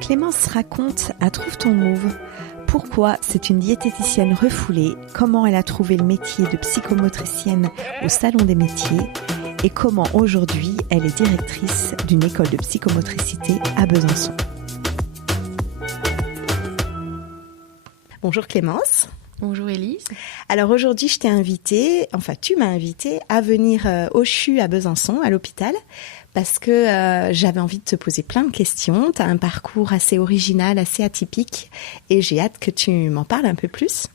Clémence raconte à Trouve ton Move pourquoi c'est une diététicienne refoulée, comment elle a trouvé le métier de psychomotricienne au Salon des métiers et comment aujourd'hui elle est directrice d'une école de psychomotricité à Besançon. Bonjour Clémence. Bonjour Élise. Alors aujourd'hui tu m'as invitée à venir au CHU à Besançon, à l'hôpital, parce que j'avais envie de te poser plein de questions. Tu as un parcours assez original, assez atypique, et j'ai hâte que tu m'en parles un peu plus.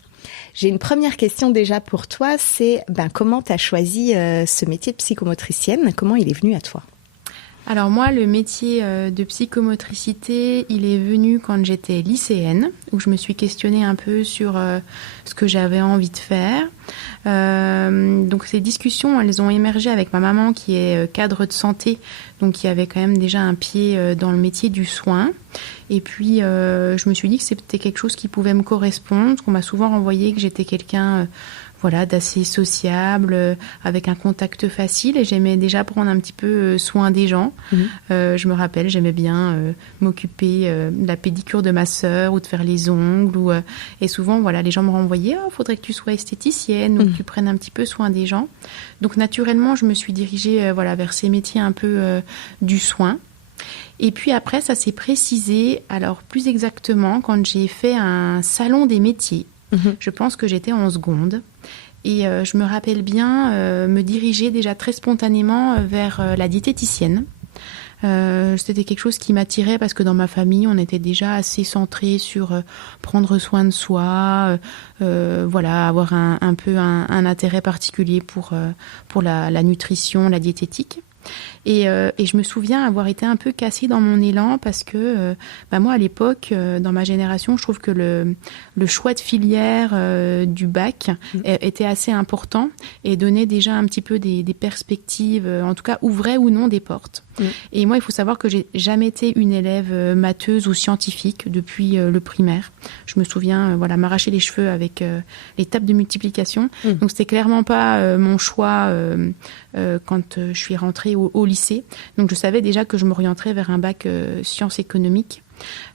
J'ai une première question déjà pour toi, c'est comment tu as choisi ce métier de psychomotricienne? Comment il est venu à toi? Alors moi, le métier de psychomotricité, il est venu quand j'étais lycéenne, où je me suis questionnée un peu sur ce que j'avais envie de faire. Donc ces discussions, elles ont émergé avec ma maman qui est cadre de santé, donc qui avait quand même déjà un pied dans le métier du soin. Et puis je me suis dit que c'était quelque chose qui pouvait me correspondre, parce qu'on m'a souvent renvoyé que j'étais quelqu'un d'assez sociable, avec un contact facile, et j'aimais déjà prendre un petit peu soin des gens. Je me rappelle, j'aimais bien m'occuper de la pédicure de ma sœur ou de faire les ongles. Et souvent, les gens me renvoyaient « faudrait que tu sois esthéticienne ou que tu prennes un petit peu soin des gens ». Donc naturellement, je me suis dirigée vers ces métiers un peu du soin. Et puis après, ça s'est précisé, alors plus exactement, quand j'ai fait un salon des métiers. Je pense que j'étais en seconde. Et je me rappelle bien me diriger déjà très spontanément vers la diététicienne. C'était quelque chose qui m'attirait parce que dans ma famille, on était déjà assez centré sur prendre soin de soi, avoir un peu un intérêt particulier pour la nutrition, la diététique. Et je me souviens avoir été un peu cassée dans mon élan parce que moi à l'époque dans ma génération je trouve que le choix de filière du bac était assez important et donnait déjà un petit peu des perspectives, en tout cas ouvrait ou non des portes. Et moi il faut savoir que j'ai jamais été une élève matheuse ou scientifique depuis le primaire. Je me souviens m'arracher les cheveux avec les tables de multiplication. Donc c'était clairement pas mon choix quand je suis rentrée au lycée. Donc je savais déjà que je m'orienterais vers un bac sciences économiques.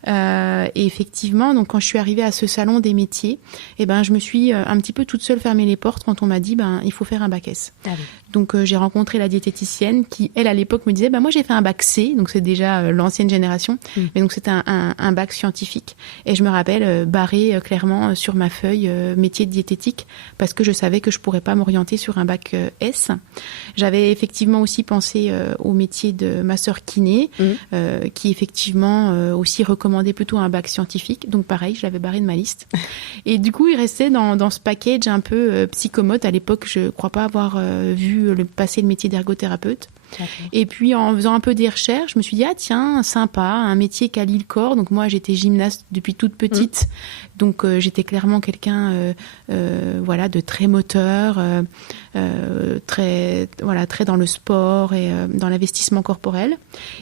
Et effectivement, donc quand je suis arrivée à ce salon des métiers, je me suis un petit peu toute seule fermé les portes quand on m'a dit il faut faire un bac S. Ah oui. Donc j'ai rencontré la diététicienne qui, elle, à l'époque, me disait moi j'ai fait un bac C, donc c'est déjà l'ancienne génération, mais donc c'était un bac scientifique. Et je me rappelle barré clairement sur ma feuille métier de diététique parce que je savais que je pourrais pas m'orienter sur un bac S. J'avais effectivement aussi pensé au métier de ma sœur kiné, qui effectivement aussi recommandait plutôt un bac scientifique. Donc pareil, je l'avais barré de ma liste. Et du coup, il restait dans ce package un peu psychomote. À l'époque, je crois pas avoir vu passer le métier d'ergothérapeute. D'accord. Et puis en faisant un peu des recherches, je me suis dit tiens, sympa, un métier qui allie le corps. Donc moi j'étais gymnaste depuis toute petite, donc j'étais clairement quelqu'un de très moteur, très dans le sport et dans l'investissement corporel.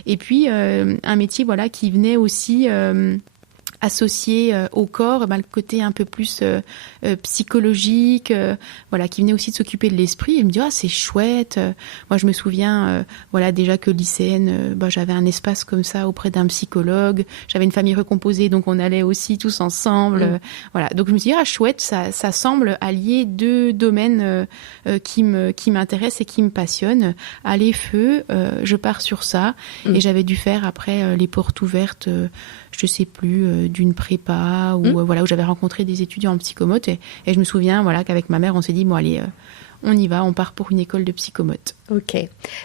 Et puis un métier qui venait aussi associé au corps, le côté un peu plus psychologique, qui venait aussi de s'occuper de l'esprit. Et je me dis c'est chouette. Moi je me souviens déjà que lycéenne, j'avais un espace comme ça auprès d'un psychologue. J'avais une famille recomposée, donc on allait aussi tous ensemble. Donc je me suis dit chouette, ça semble allier deux domaines qui m'intéressent et qui me passionnent. Allez feu, je pars sur ça. Et j'avais dû faire après les portes ouvertes. Je sais plus, d'une prépa où j'avais rencontré des étudiants en psychomote et je me souviens qu'avec ma mère on s'est dit allez, on y va, on part pour une école de psychomote. Ok,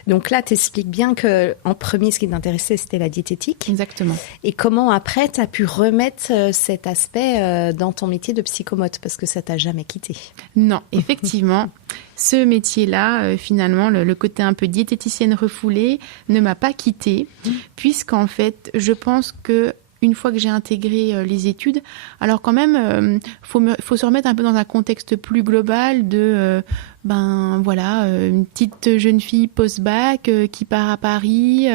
donc là t'expliques bien que en premier ce qui t'intéressait c'était la diététique. Exactement. Et comment après t'as pu remettre cet aspect dans ton métier de psychomote parce que ça t'a jamais quitté? Non, effectivement. Ce métier-là, finalement, le côté un peu diététicienne refoulée ne m'a pas quittée, puisqu'en fait, je pense que une fois que j'ai intégré les études, alors quand même, faut se remettre un peu dans un contexte plus global de une petite jeune fille post-bac qui part à Paris.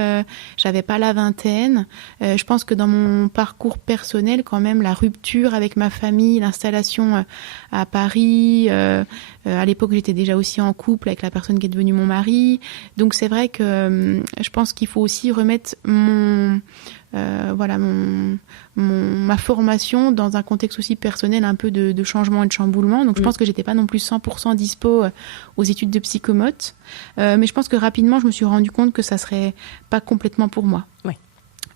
J'avais pas la vingtaine. Je pense que dans mon parcours personnel, quand même, la rupture avec ma famille, l'installation à Paris. À l'époque, j'étais déjà aussi en couple avec la personne qui est devenue mon mari. Donc c'est vrai que je pense qu'il faut aussi remettre ma formation dans un contexte aussi personnel, un peu de changement et de chamboulement. Donc je pense que j'étais pas non plus 100% dispo aux études de psychomote. Mais je pense que rapidement, je me suis rendu compte que ça serait pas complètement pour moi. Ouais.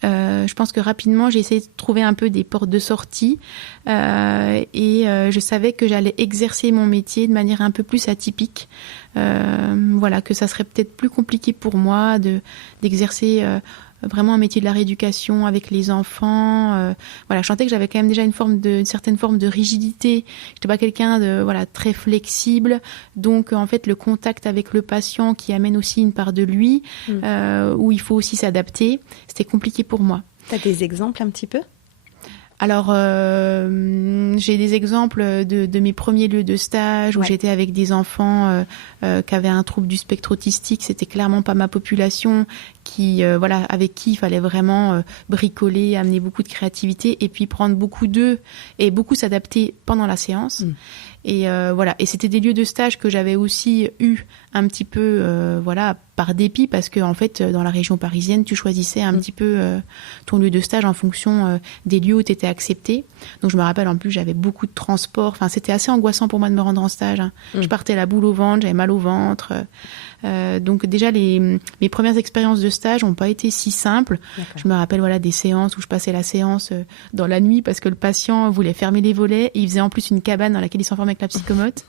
Je pense que rapidement, j'ai essayé de trouver un peu des portes de sortie et je savais que j'allais exercer mon métier de manière un peu plus atypique. Que ça serait peut-être plus compliqué pour moi d'exercer vraiment un métier de la rééducation avec les enfants. Je sentais que j'avais quand même déjà une certaine forme de rigidité. J'étais pas quelqu'un de très flexible. Donc en fait, le contact avec le patient qui amène aussi une part de lui, où il faut aussi s'adapter, c'était compliqué pour moi. T'as des exemples un petit peu ? Alors, j'ai des exemples de mes premiers lieux de stage où j'étais avec des enfants qui avaient un trouble du spectre autistique. C'était clairement pas ma population avec qui il fallait vraiment bricoler, amener beaucoup de créativité et puis prendre beaucoup d'eux et beaucoup s'adapter pendant la séance. Et c'était des lieux de stage que j'avais aussi eu un petit peu par dépit parce que en fait dans la région parisienne tu choisissais un petit peu ton lieu de stage en fonction des lieux où tu étais accepté. Donc je me rappelle en plus j'avais beaucoup de transport, c'était assez angoissant pour moi de me rendre en stage. Je partais la boule au ventre, j'avais mal au ventre. Donc déjà mes premières expériences de stage n'ont pas été si simples. D'accord. Je me rappelle des séances où je passais la séance dans la nuit parce que le patient voulait fermer les volets et il faisait en plus une cabane dans laquelle il s'enfermait avec la psychomote.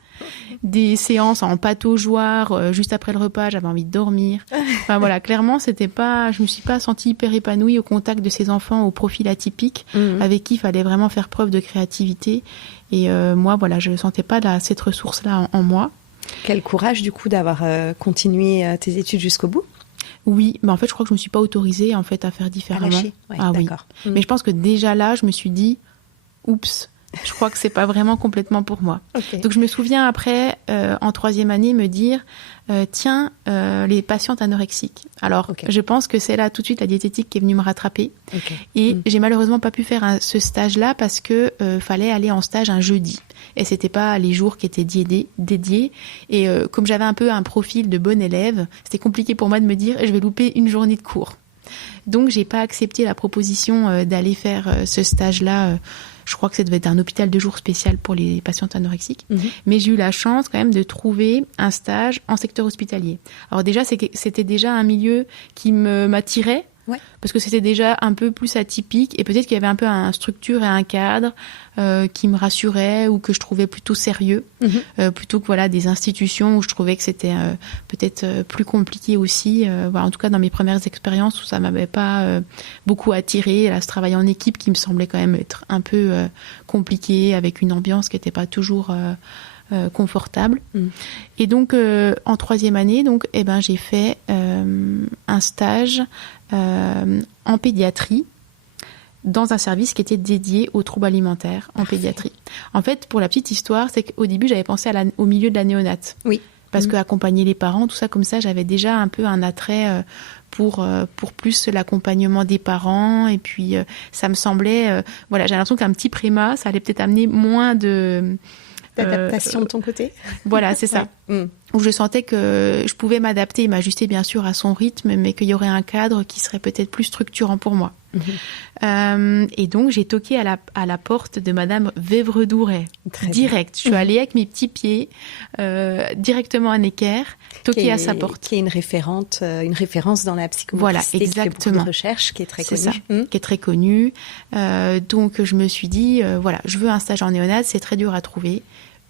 Des séances en pataugeoire juste après le repas, j'avais envie de dormir. Clairement je me suis pas sentie hyper épanouie au contact de ces enfants au profil atypique avec qui il fallait vraiment faire preuve de créativité. Et moi je sentais pas cette ressource-là en moi. Quel courage du coup d'avoir continué tes études jusqu'au bout. Oui, mais en fait je crois que je me suis pas autorisée à faire différemment. À lâcher, d'accord. Oui. Mais je pense que déjà là je me suis dit oups, je crois que c'est pas vraiment complètement pour moi. Okay. Donc je me souviens après en 3e année me dire les patientes anorexiques. Alors je pense que c'est là tout de suite la diététique qui est venue me rattraper. Et j'ai malheureusement pas pu faire ce stage-là parce que fallait aller en stage un jeudi. Et c'était pas les jours qui étaient dédiés. Et comme j'avais un peu un profil de bonne élève, c'était compliqué pour moi de me dire je vais louper une journée de cours. Donc j'ai pas accepté la proposition d'aller faire ce stage-là. Je crois que ça devait être un hôpital de jour spécial pour les patientes anorexiques. Mais j'ai eu la chance quand même de trouver un stage en secteur hospitalier. Alors déjà, c'était déjà un milieu qui m'attirait. Parce que c'était déjà un peu plus atypique et peut-être qu'il y avait un peu une structure et un cadre qui me rassurait ou que je trouvais plutôt sérieux plutôt que des institutions où je trouvais que c'était peut-être plus compliqué aussi. En tout cas dans mes premières expériences où ça m'avait pas beaucoup attiré. Là, ce travail en équipe qui me semblait quand même être un peu compliqué avec une ambiance qui n'était pas toujours confortable. Et donc en 3e année j'ai fait un stage en pédiatrie dans un service qui était dédié aux troubles alimentaires en pédiatrie. En fait, pour la petite histoire, c'est qu'au début j'avais pensé au milieu de la néonate. Oui. Parce que accompagner les parents, tout ça comme ça, j'avais déjà un peu un attrait pour plus l'accompagnement des parents et puis ça me semblait j'ai l'impression qu'un petit préma, ça allait peut-être amener moins d'adaptation de ton côté. Voilà, c'est ça. Où je sentais que je pouvais m'adapter et m'ajuster bien sûr à son rythme, mais qu'il y aurait un cadre qui serait peut-être plus structurant pour moi. Et donc j'ai toqué à la porte de Madame Vévredouret. Direct. Je suis allée avec mes petits pieds directement à Necker, toquer à sa porte. Qui est une référence dans la psychomotricité. Voilà, exactement. Qui fait beaucoup de recherches, qui est très connue. C'est ça, qui est très connue. Donc je me suis dit, je veux un stage en néonat, c'est très dur à trouver.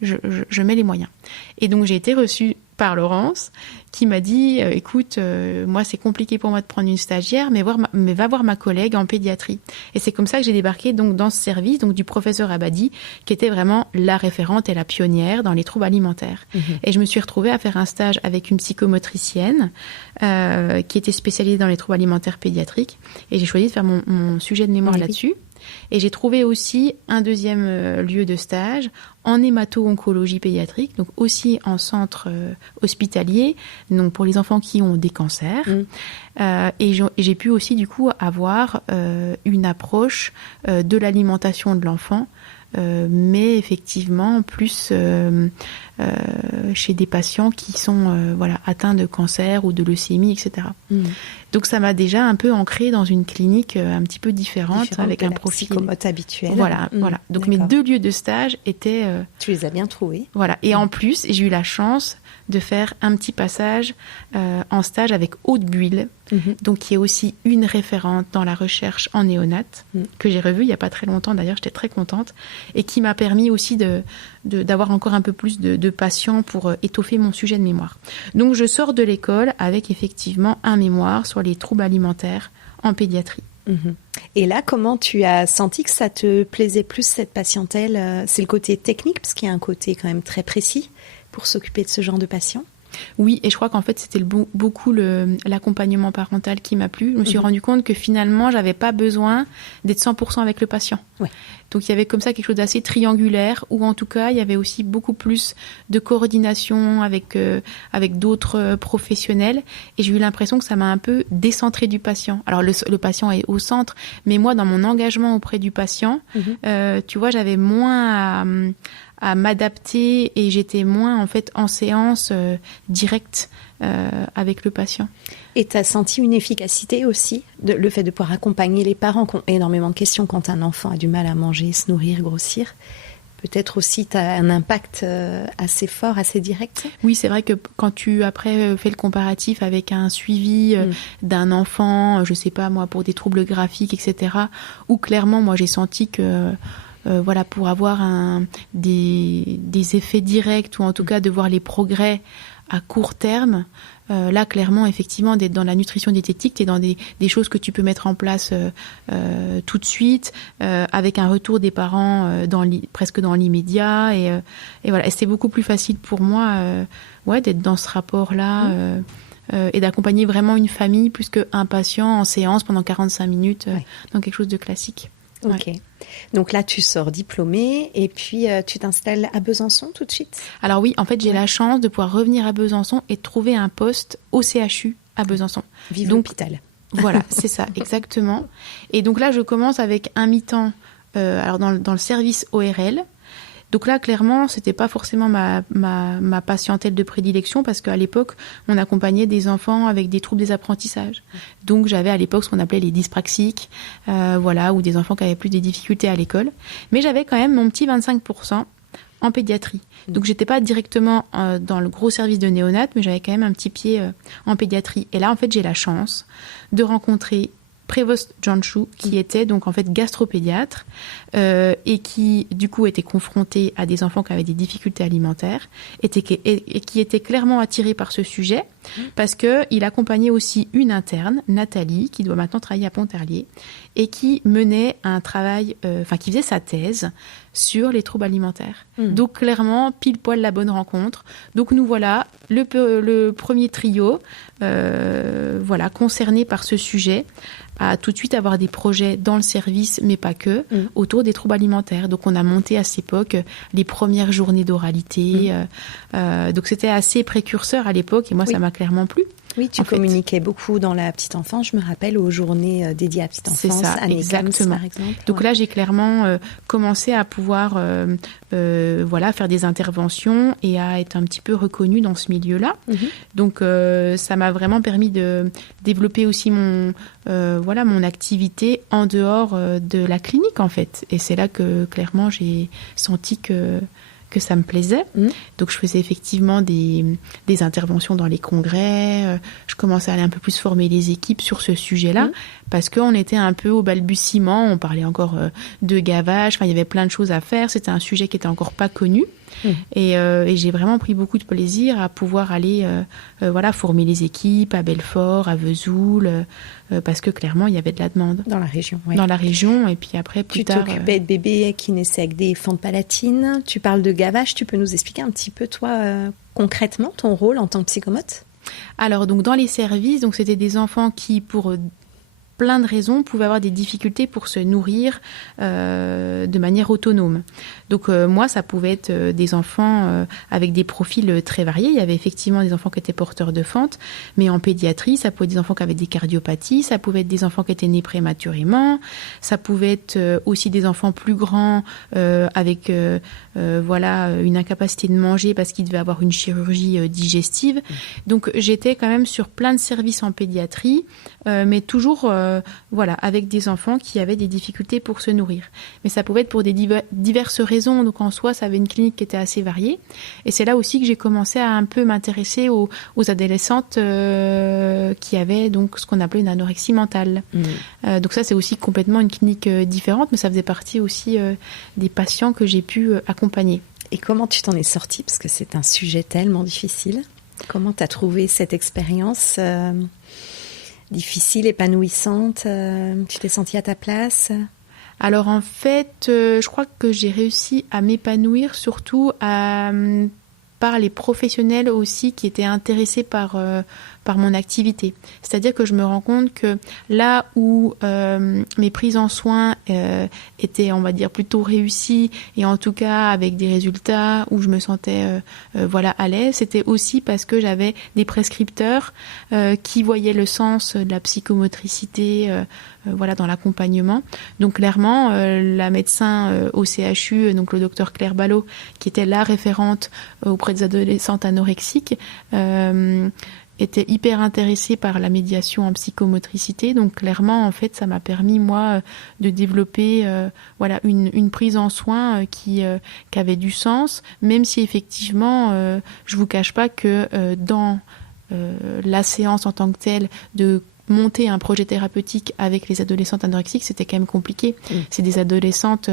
Je mets les moyens. Et donc j'ai été reçue par Laurence qui m'a dit écoute, moi c'est compliqué pour moi de prendre une stagiaire, mais va voir ma collègue en pédiatrie. Et c'est comme ça que j'ai débarqué donc dans ce service donc du professeur Abadi qui était vraiment la référente et la pionnière dans les troubles alimentaires. Et je me suis retrouvée à faire un stage avec une psychomotricienne qui était spécialisée dans les troubles alimentaires pédiatriques et j'ai choisi de faire mon sujet de mémoire là-dessus. Et j'ai trouvé aussi un deuxième lieu de stage en hémato-oncologie pédiatrique, donc aussi en centre hospitalier, donc pour les enfants qui ont des cancers. Et j'ai pu aussi du coup avoir une approche de l'alimentation de l'enfant, mais effectivement plus chez des patients qui sont atteints de cancer ou de leucémie, etc. Donc ça m'a déjà un peu ancrée dans une clinique un petit peu différente avec un profil psychomote habituel. Voilà. Donc mes 2 lieux de stage étaient. Tu les as bien trouvés. Voilà. Et en plus, j'ai eu la chance de faire un petit passage en stage avec Aude Buil, donc qui est aussi une référente dans la recherche en néonate, que j'ai revue il n'y a pas très longtemps d'ailleurs, j'étais très contente, et qui m'a permis aussi d'avoir encore un peu plus de patients pour étoffer mon sujet de mémoire. Donc je sors de l'école avec effectivement un mémoire sur les troubles alimentaires en pédiatrie. Et là, comment tu as senti que ça te plaisait plus, cette patientèle? C'est le côté technique, parce qu'il y a un côté quand même très précis pour s'occuper de ce genre de patients. Oui, et je crois qu'en fait, c'était beaucoup l'accompagnement parental qui m'a plu. Je me suis rendu compte que finalement, j'avais pas besoin d'être 100% avec le patient. Ouais. Donc, il y avait comme ça quelque chose d'assez triangulaire, où en tout cas, il y avait aussi beaucoup plus de coordination avec d'autres professionnels. Et j'ai eu l'impression que ça m'a un peu décentré du patient. Alors, le patient est au centre, mais moi, dans mon engagement auprès du patient, tu vois, j'avais moins à m'adapter et j'étais moins en fait en séance directe avec le patient. Et tu as senti une efficacité aussi, le fait de pouvoir accompagner les parents qui ont énormément de questions quand un enfant a du mal à manger, se nourrir, grossir. Peut-être aussi tu as un impact assez fort, assez direct. Oui, c'est vrai que quand tu après fais le comparatif avec un suivi d'un enfant, je sais pas moi, pour des troubles graphiques, etc., où clairement moi j'ai senti que pour avoir des effets directs ou en tout cas de voir les progrès à court terme, là clairement effectivement d'être dans la nutrition diététique, t'es dans des choses que tu peux mettre en place tout de suite avec un retour des parents presque dans l'immédiat et voilà, et c'est beaucoup plus facile pour moi d'être dans ce rapport là et d'accompagner vraiment une famille plus qu'un patient en séance pendant 45 minutes dans quelque chose de classique. Ok. Ouais. Donc là, tu sors diplômée et puis tu t'installes à Besançon tout de suite? Alors oui, en fait, j'ai la chance de pouvoir revenir à Besançon et de trouver un poste au CHU à Besançon. Vive l'hôpital. Voilà, c'est ça, exactement. Et donc là, je commence avec un mi-temps alors dans le service ORL. Donc là, clairement, c'était pas forcément ma patientèle de prédilection parce qu'à l'époque, on accompagnait des enfants avec des troubles des apprentissages. Donc j'avais à l'époque ce qu'on appelait les dyspraxiques, ou des enfants qui avaient plus des difficultés à l'école. Mais j'avais quand même mon petit 25% en pédiatrie. Donc j'étais pas directement dans le gros service de néonat, mais j'avais quand même un petit pied en pédiatrie. Et là, en fait, j'ai la chance de rencontrer Prévost Janshu, qui était donc en fait gastropédiatre et qui du coup était confronté à des enfants qui avaient des difficultés alimentaires et qui était clairement attiré par ce sujet parce qu'il accompagnait aussi une interne, Nathalie, qui doit maintenant travailler à Pontarlier et qui menait un travail, qui faisait sa thèse sur les troubles alimentaires. Donc clairement, pile poil la bonne rencontre. Donc nous voilà, le premier trio, concerné par ce sujet, à tout de suite avoir des projets dans le service, mais pas que, autour des troubles alimentaires. Donc on a monté à cette époque les premières journées d'oralité. Donc c'était assez précurseur à l'époque et moi ça m'a clairement plu. Oui, tu communiquais beaucoup dans la petite enfance. Je me rappelle aux journées dédiées à la petite enfance. C'est ça, exactement. Par exemple. Donc là, j'ai clairement commencé à pouvoir faire des interventions et à être un petit peu reconnue dans ce milieu-là. Donc ça m'a vraiment permis de développer aussi mon activité en dehors de la clinique, en fait. Et c'est là que clairement, j'ai senti que ça me plaisait. Donc je faisais effectivement des interventions dans les congrès, je commençais à aller un peu plus former les équipes sur ce sujet-là, parce qu'on était un peu au balbutiement, on parlait encore de gavage, il y avait plein de choses à faire, c'était un sujet qui était encore pas connu. Et j'ai vraiment pris beaucoup de plaisir à pouvoir aller former les équipes à Belfort, à Vesoul, parce que clairement il y avait de la demande dans la région. Dans la région, et puis après plus tard. Tu t'occupais de bébés qui naissaient avec des fentes palatines. Tu parles de gavage. Tu peux nous expliquer un petit peu toi concrètement ton rôle en tant que psychomote? Alors donc dans les services, donc c'était des enfants qui plein de raisons, pouvaient avoir des difficultés pour se nourrir de manière autonome. Donc moi, ça pouvait être des enfants avec des profils très variés. Il y avait effectivement des enfants qui étaient porteurs de fente, mais en pédiatrie, ça pouvait être des enfants qui avaient des cardiopathies, ça pouvait être des enfants qui étaient nés prématurément, ça pouvait être aussi des enfants plus grands avec une incapacité de manger parce qu'ils devaient avoir une chirurgie digestive. Donc j'étais quand même sur plein de services en pédiatrie, mais toujours avec des enfants qui avaient des difficultés pour se nourrir. Mais ça pouvait être pour des diverses raisons, donc en soi ça avait une clinique qui était assez variée. Et c'est là aussi que j'ai commencé à un peu m'intéresser aux adolescentes qui avaient donc ce qu'on appelait une anorexie mentale. Donc ça c'est aussi complètement une clinique différente, mais ça faisait partie aussi des patients que j'ai pu accompagner. Et comment tu t'en es sortie? Parce que c'est un sujet tellement difficile. Comment tu as trouvé cette expérience difficile, épanouissante? Tu t'es sentie à ta place? Alors en fait, je crois que j'ai réussi à m'épanouir surtout par les professionnels aussi qui étaient intéressés par mon activité. C'est-à-dire que je me rends compte que là où mes prises en soins étaient, on va dire, plutôt réussies et en tout cas avec des résultats où je me sentais à l'aise, c'était aussi parce que j'avais des prescripteurs qui voyaient le sens de la psychomotricité dans l'accompagnement. Donc clairement, la médecin au CHU, donc le docteur Claire Ballot, qui était la référente auprès des adolescentes anorexiques, était hyper intéressée par la médiation en psychomotricité. Donc clairement, en fait, ça m'a permis, moi, de développer une prise en soin qui avait du sens, même si effectivement, je vous cache pas que dans la séance en tant que telle, de monter un projet thérapeutique avec les adolescentes anorexiques, c'était quand même compliqué. C'est des adolescentes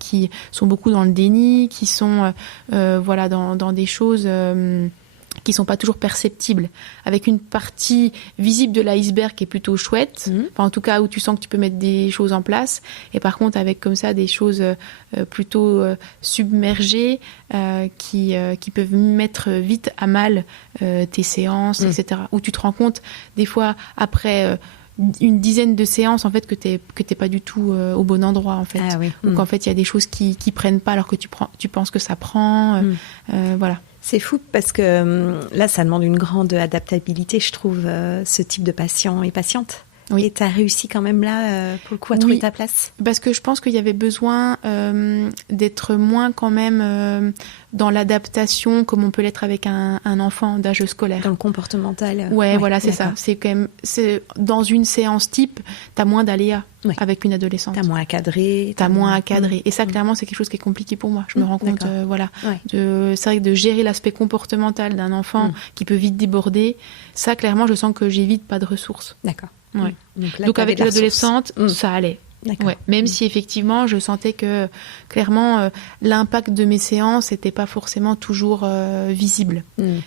qui sont beaucoup dans le déni, qui sont dans des choses qui sont pas toujours perceptibles, avec une partie visible de l'iceberg qui est plutôt chouette, en tout cas où tu sens que tu peux mettre des choses en place, et par contre avec comme ça des choses plutôt submergées qui peuvent mettre vite à mal tes séances, etc. Où tu te rends compte des fois après une dizaine de séances en fait que t'es pas du tout au bon endroit en fait. Ah oui. Donc en fait il y a des choses qui prennent pas alors que tu penses que ça prend. Voilà. C'est fou parce que là, ça demande une grande adaptabilité, je trouve, ce type de patient et patiente. Oui. Et tu as réussi quand même là, pour le coup, à trouver ta place. Parce que je pense qu'il y avait besoin d'être moins quand même dans l'adaptation comme on peut l'être avec un enfant d'âge scolaire. Dans le comportemental. Ouais, c'est ça. C'est quand même, dans une séance type, tu as moins d'aléas avec une adolescente. Tu as moins à cadrer. Et ça, clairement, c'est quelque chose qui est compliqué pour moi. Je me rends compte, c'est vrai que de gérer l'aspect comportemental d'un enfant qui peut vite déborder, ça, clairement, je sens que j'ai vite pas de ressources. D'accord. Ouais. Donc avec les adolescentes, ça allait. Ouais. Même si effectivement, je sentais que clairement l'impact de mes séances n'était pas forcément toujours visible.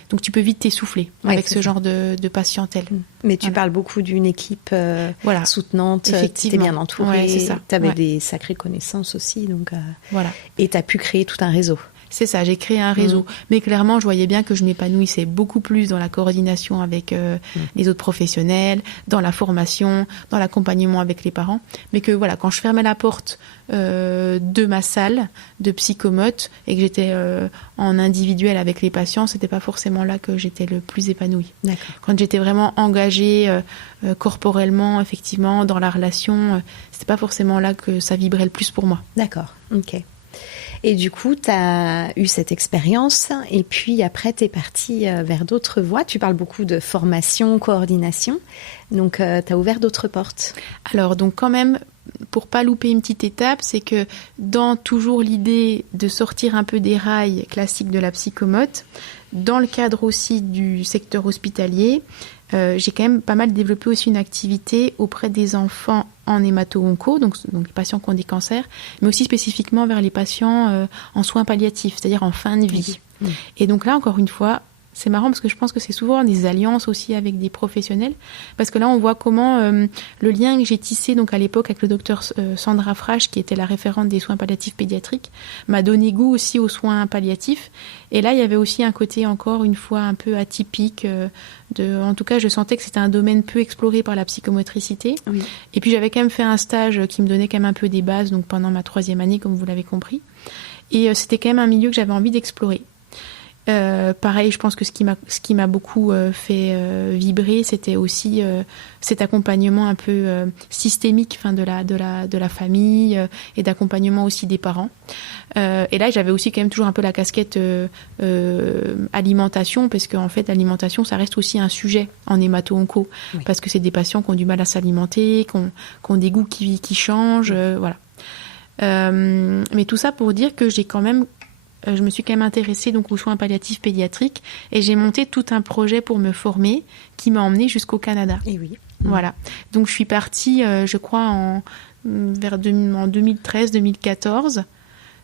Donc tu peux vite t'essouffler avec ce genre de patientèle. Mais tu parles beaucoup d'une équipe soutenante, tu étais bien entourée, tu avais des sacrées connaissances aussi. Donc, et tu as pu créer tout un réseau. C'est ça, j'ai créé un réseau. Mais clairement, je voyais bien que je m'épanouissais beaucoup plus dans la coordination avec les autres professionnels, dans la formation, dans l'accompagnement avec les parents. Mais que quand je fermais la porte de ma salle de psychomote et que j'étais en individuel avec les patients, c'était pas forcément là que j'étais le plus épanouie. D'accord. Quand j'étais vraiment engagée corporellement, effectivement, dans la relation, c'était pas forcément là que ça vibrait le plus pour moi. D'accord, ok. Et du coup, tu as eu cette expérience et puis après, tu es partie vers d'autres voies. Tu parles beaucoup de formation, coordination. Donc, tu as ouvert d'autres portes. Alors, donc quand même, pour pas louper une petite étape, c'est que dans toujours l'idée de sortir un peu des rails classiques de la psychomote, dans le cadre aussi du secteur hospitalier, j'ai quand même pas mal développé aussi une activité auprès des enfants en hémato-onco, donc les patients qui ont des cancers, mais aussi spécifiquement vers les patients en soins palliatifs, c'est-à-dire en fin de vie. Et donc là, encore une fois, C'est marrant parce que je pense que c'est souvent des alliances aussi avec des professionnels. Parce que là, on voit comment le lien que j'ai tissé donc à l'époque avec le docteur Sandra Frasch, qui était la référente des soins palliatifs pédiatriques, m'a donné goût aussi aux soins palliatifs. Et là, il y avait aussi un côté encore une fois un peu atypique. En tout cas, je sentais que c'était un domaine peu exploré par la psychomotricité. Oui. Et puis, j'avais quand même fait un stage qui me donnait quand même un peu des bases, donc pendant ma 3e année, comme vous l'avez compris. Et c'était quand même un milieu que j'avais envie d'explorer. Pareil, je pense que ce qui m'a beaucoup fait vibrer, c'était aussi cet accompagnement un peu systémique, de la famille et d'accompagnement aussi des parents. Et là, j'avais aussi quand même toujours un peu la casquette alimentation, parce qu'en fait, l'alimentation, ça reste aussi un sujet en hémato-onco, oui. Parce que c'est des patients qui ont du mal à s'alimenter, qui ont des goûts qui changent, voilà. Mais tout ça pour dire que je me suis quand même intéressée donc aux soins palliatifs pédiatriques et j'ai monté tout un projet pour me former qui m'a emmenée jusqu'au Canada. Et oui. Voilà. Donc je suis partie, je crois, en 2013-2014.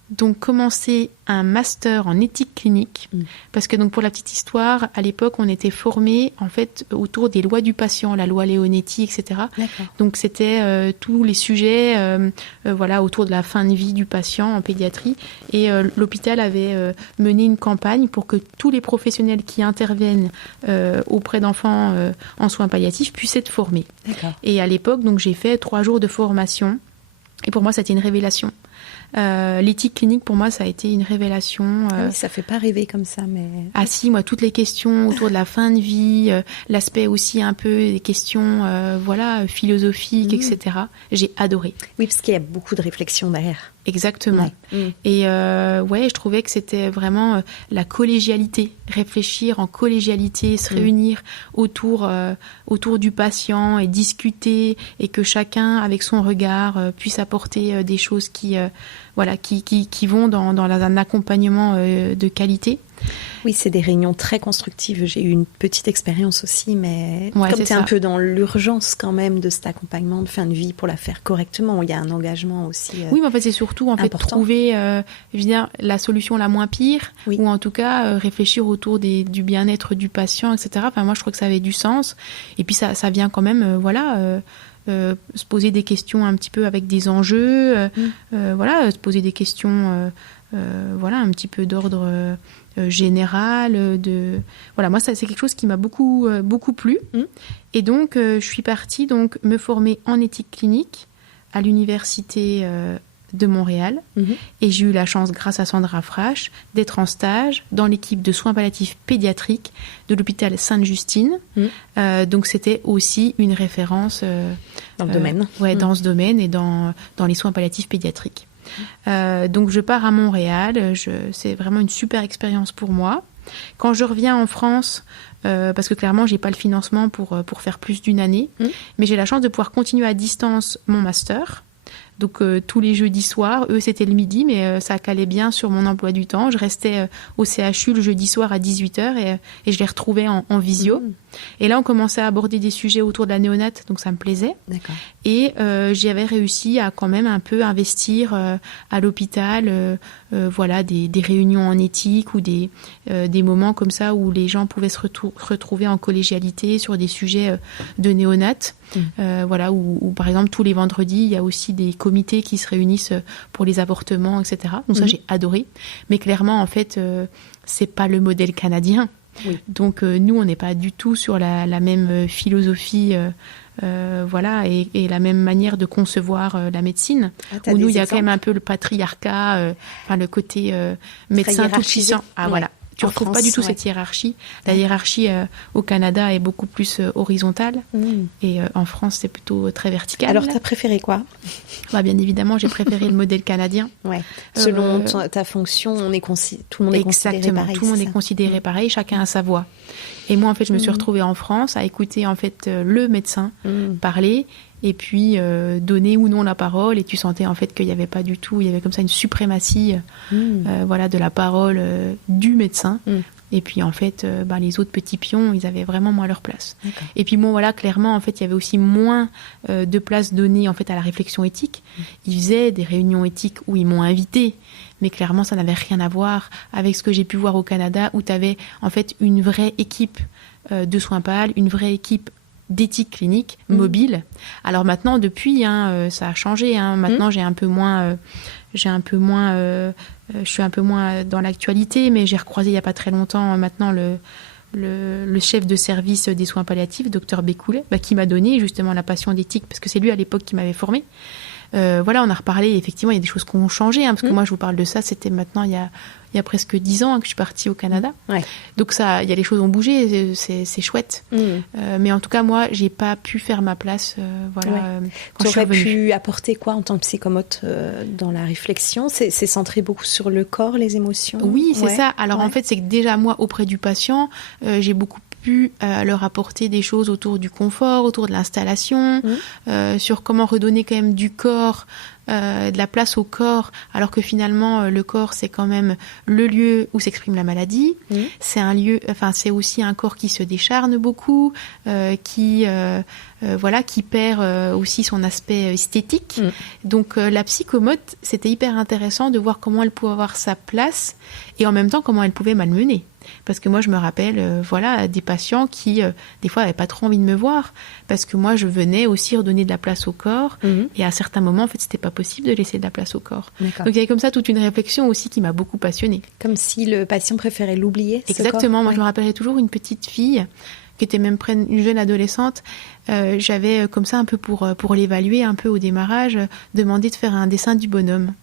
Donc commencer un master en éthique clinique, parce que donc pour la petite histoire, à l'époque on était formés en fait autour des lois du patient, la loi Leonetti, etc. D'accord. Donc c'était tous les sujets, voilà, autour de la fin de vie du patient en pédiatrie, et l'hôpital avait mené une campagne pour que tous les professionnels qui interviennent auprès d'enfants en soins palliatifs puissent être formés. D'accord. Et à l'époque donc j'ai fait 3 jours de formation, et pour moi c'était une révélation. L'éthique clinique, pour moi, ça a été une révélation. Oui, ça fait pas rêver comme ça, mais... Ah si, moi, toutes les questions autour de la fin de vie, l'aspect aussi un peu des questions philosophiques, etc. J'ai adoré. Oui, parce qu'il y a beaucoup de réflexions derrière. Exactement. Ouais. Et je trouvais que c'était vraiment la collégialité, réfléchir en collégialité, se réunir autour du patient et discuter, et que chacun, avec son regard, puisse apporter des choses qui vont dans un accompagnement de qualité. Oui, c'est des réunions très constructives. J'ai eu une petite expérience aussi, mais comme tu es un peu dans l'urgence quand même de cet accompagnement de fin de vie pour la faire correctement, il y a un engagement aussi oui, mais en fait, c'est surtout trouver la solution la moins pire, oui. Ou en tout cas réfléchir autour du bien-être du patient, etc. Enfin, moi, je trouve que ça avait du sens. Et puis, ça vient quand même, se poser des questions un petit peu avec des enjeux, se poser des questions un petit peu d'ordre général. Moi, ça, c'est quelque chose qui m'a beaucoup plu. Et donc, je suis partie donc, me former en éthique clinique à l'université de Montréal. Et j'ai eu la chance, grâce à Sandra Frasch, d'être en stage dans l'équipe de soins palliatifs pédiatriques de l'hôpital Sainte-Justine. Donc c'était aussi une référence dans le domaine. Dans ce domaine et dans les soins palliatifs pédiatriques. Donc je pars à Montréal, c'est vraiment une super expérience pour moi. Quand je reviens en France, parce que clairement j'ai pas le financement pour faire plus d'1 année, mais j'ai la chance de pouvoir continuer à distance mon master. Donc tous les jeudis soirs, eux c'était le midi, mais ça calait bien sur mon emploi du temps. Je restais au CHU le jeudi soir à 18h et je les retrouvais en visio. Et là on commençait à aborder des sujets autour de la néonate, donc ça me plaisait. D'accord. Et j'avais réussi à quand même un peu investir à l'hôpital des réunions en éthique ou des moments comme ça où les gens pouvaient se retrouver en collégialité sur des sujets de néonate. Où par exemple tous les vendredis il y a aussi des comités qui se réunissent pour les avortements, etc. Donc ça j'ai adoré, mais clairement en fait c'est pas le modèle canadien. Oui. Donc nous on n'est pas du tout sur la même philosophie et la même manière de concevoir la médecine, où nous il y a quand même un peu le patriarcat, le côté médecin tout puissant. Voilà. Tu ne retrouves pas du tout cette hiérarchie. La hiérarchie au Canada est beaucoup plus horizontale et en France, c'est plutôt très vertical. Alors, tu as préféré quoi ? Bien évidemment, j'ai préféré le modèle canadien. Ouais. Selon ta fonction, tout le monde est considéré pareil. Tout le monde est considéré pareil, chacun a sa voix. Et moi, en fait, je me suis retrouvée en France à écouter en fait le médecin parler et puis donner ou non la parole. Et tu sentais en fait qu'il n'y avait pas du tout, il y avait comme ça une suprématie de la parole du médecin Et puis en fait, les autres petits pions, ils avaient vraiment moins leur place. D'accord. Et puis bon, voilà, clairement, en fait, il y avait aussi moins de place donnée en fait à la réflexion éthique. Ils faisaient des réunions éthiques où ils m'ont invité, mais clairement, ça n'avait rien à voir avec ce que j'ai pu voir au Canada, où tu avais en fait une vraie équipe de soins PAL, une vraie équipe d'éthique clinique mobile. Alors maintenant, depuis, ça a changé. Maintenant, je suis un peu moins dans l'actualité, mais j'ai recroisé il n'y a pas très longtemps maintenant le chef de service des soins palliatifs, Dr Bécoulet, qui m'a donné justement la passion d'éthique, parce que c'est lui à l'époque qui m'avait formée. On a reparlé, effectivement, il y a des choses qui ont changé, parce que moi je vous parle de ça, c'était maintenant il y a presque 10 ans que je suis partie au Canada. Ouais. Donc ça, il y a les choses ont bougé, c'est chouette. Mais en tout cas, moi, j'ai pas pu faire ma place. Quand tu je suis aurais revenue. pu apporter quoi en tant que psychomote dans la réflexion? C'est centré beaucoup sur le corps, les émotions? Oui, c'est ça. Alors en fait, c'est que déjà moi, auprès du patient, j'ai beaucoup pu leur apporter des choses autour du confort, autour de l'installation, sur comment redonner quand même du corps, de la place au corps, alors que finalement le corps c'est quand même le lieu où s'exprime la maladie. C'est un lieu, c'est aussi un corps qui se décharne beaucoup, qui perd aussi son aspect esthétique. Donc la psychomote, c'était hyper intéressant de voir comment elle pouvait avoir sa place et en même temps comment elle pouvait malmener. Parce que moi, je me rappelle, des patients qui, des fois, n'avaient pas trop envie de me voir, parce que moi, je venais aussi redonner de la place au corps, et à certains moments, en fait, c'était pas possible de laisser de la place au corps. D'accord. Donc, il y avait comme ça toute une réflexion aussi qui m'a beaucoup passionnée. Comme si le patient préférait l'oublier, ce Exactement. corps. Moi, je me rappellerai toujours une petite fille qui était même une jeune adolescente. J'avais, comme ça, un peu pour l'évaluer, un peu au démarrage, demandé de faire un dessin du bonhomme.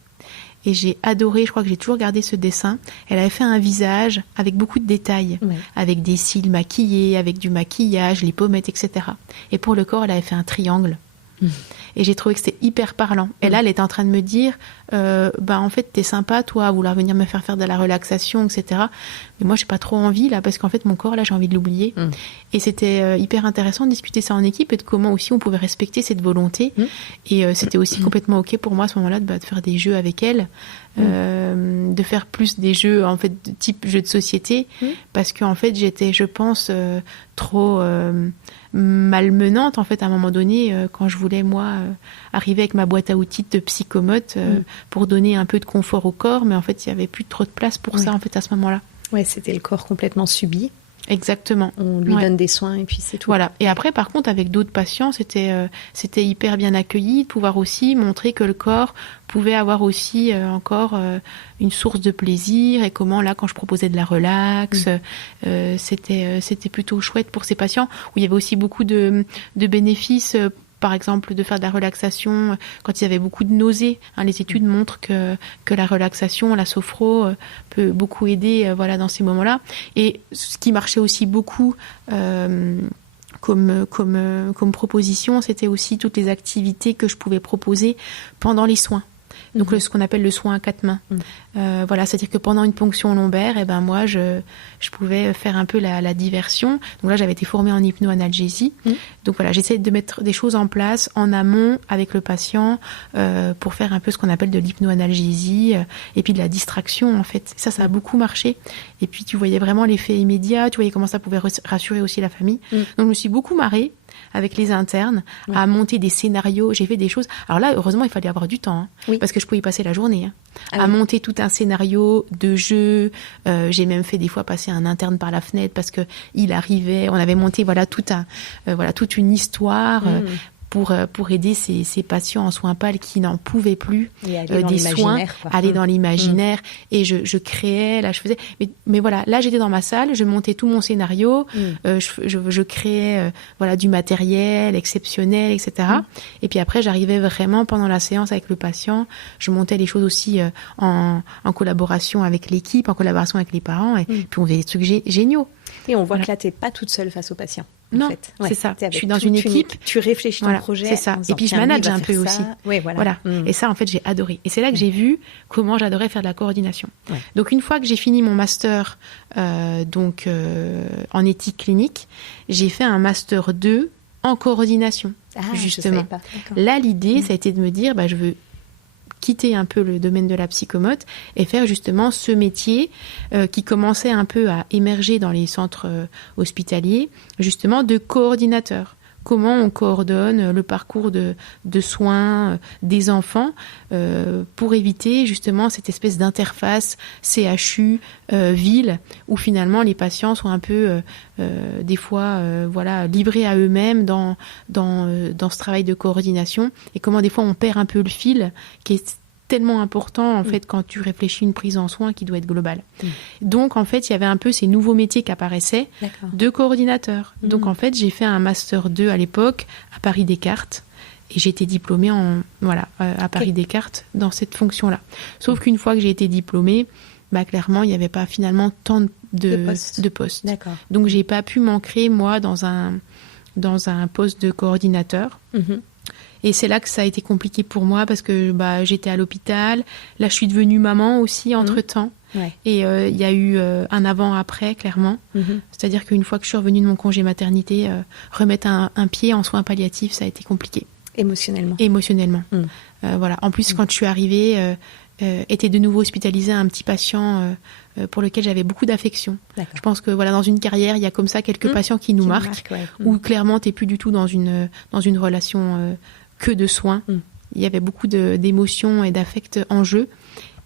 Et j'ai adoré, je crois que j'ai toujours gardé ce dessin. Elle avait fait un visage avec beaucoup de détails, avec des cils maquillés, avec du maquillage, les pommettes, etc. Et pour le corps, elle avait fait un triangle. Et j'ai trouvé que c'était hyper parlant. Et là, elle était en train de me dire, en fait, t'es sympa, toi, à vouloir venir me faire de la relaxation, etc. Mais moi, j'ai pas trop envie, là, parce qu'en fait, mon corps, là, j'ai envie de l'oublier. Et c'était hyper intéressant de discuter ça en équipe et de comment aussi on pouvait respecter cette volonté. Et c'était aussi complètement OK pour moi, à ce moment-là, de faire des jeux avec elle, de faire plus des jeux, en fait, de type jeu de société, parce qu'en fait, j'étais, je pense, trop malmenante, en fait, à un moment donné, quand je voulais, moi, arriver avec ma boîte à outils de psychomote pour donner un peu de confort au corps, mais en fait, il n'y avait plus trop de place pour ça, en fait, à ce moment-là. Ouais, c'était le corps complètement subi. Exactement. On lui donne des soins et puis c'est tout. Voilà. Et après, par contre, avec d'autres patients, c'était hyper bien accueilli de pouvoir aussi montrer que le corps pouvait avoir aussi encore une source de plaisir et comment, là, quand je proposais de la relax, c'était plutôt chouette pour ces patients où il y avait aussi beaucoup de bénéfices. Par exemple, de faire de la relaxation quand il y avait beaucoup de nausées. Les études montrent que la relaxation, la sophro, peut beaucoup aider dans ces moments-là. Et ce qui marchait aussi beaucoup comme proposition, c'était aussi toutes les activités que je pouvais proposer pendant les soins. Donc ce qu'on appelle le soin à 4 mains. C'est-à-dire que pendant une ponction lombaire, moi je pouvais faire un peu la diversion. Donc là j'avais été formée en hypnoanalgésie. Donc voilà, j'essayais de mettre des choses en place en amont avec le patient pour faire un peu ce qu'on appelle de l'hypnoanalgésie et puis de la distraction en fait. Ça a beaucoup marché. Et puis tu voyais vraiment l'effet immédiat, tu voyais comment ça pouvait rassurer aussi la famille. Donc je me suis beaucoup marrée avec les internes, à monter des scénarios. J'ai fait des choses. Alors là, heureusement, il fallait avoir du temps, parce que je pouvais y passer la journée. À monter tout un scénario de jeu. J'ai même fait des fois passer un interne par la fenêtre parce que il arrivait. On avait monté toute une histoire. Pour aider ces patients en soins PAL qui n'en pouvaient plus des soins, aller dans l'imaginaire. Et je créais, là je faisais... Mais voilà, là j'étais dans ma salle, je montais tout mon scénario, je créais du matériel exceptionnel, etc. Et puis après j'arrivais vraiment pendant la séance avec le patient, je montais les choses aussi en collaboration avec l'équipe, en collaboration avec les parents, et puis on faisait des trucs géniaux. Et on voit que là, tu n'es pas toute seule face au patient. Non, c'est ça. Je suis dans une équipe. Tu réfléchis ton projet. C'est ça. Et puis je manage un peu aussi. Oui, voilà. Et ça, en fait, j'ai adoré. Et c'est là que j'ai vu comment j'adorais faire de la coordination. Donc, une fois que j'ai fini mon master en éthique clinique, j'ai fait un master 2 en coordination, justement. Là, l'idée, ça a été de me dire, je veux quitter un peu le domaine de la psychomote et faire justement ce métier qui commençait un peu à émerger dans les centres hospitaliers, justement de coordinateur. Comment on coordonne le parcours de soins des enfants pour éviter justement cette espèce d'interface CHU-ville où finalement les patients sont un peu des fois livrés à eux-mêmes dans ce travail de coordination et comment des fois on perd un peu le fil qui est tellement important en fait quand tu réfléchis une prise en soin qui doit être globale. Donc en fait il y avait un peu ces nouveaux métiers qui apparaissaient de coordinateur. Donc en fait j'ai fait un master 2 à l'époque à Paris Descartes et j'ai été diplômée à Paris Descartes dans cette fonction-là. Sauf qu'une fois que j'ai été diplômée, clairement il n'y avait pas finalement tant de postes. D'accord. Donc j'ai pas pu m'ancrer moi dans un poste de coordinateur. Et c'est là que ça a été compliqué pour moi parce que j'étais à l'hôpital. Là, je suis devenue maman aussi entre-temps. Ouais. Et il y a eu un avant-après, clairement. C'est-à-dire qu'une fois que je suis revenue de mon congé maternité, remettre un pied en soins palliatifs, ça a été compliqué. Émotionnellement. Voilà. En plus, quand je suis arrivée, était de nouveau hospitalisée un petit patient pour lequel j'avais beaucoup d'affection. Je pense que dans une carrière, il y a comme ça quelques patients qui nous marquent, où clairement, tu n'es plus du tout dans une relation que de soins. Il y avait beaucoup d'émotions et d'affect en jeu.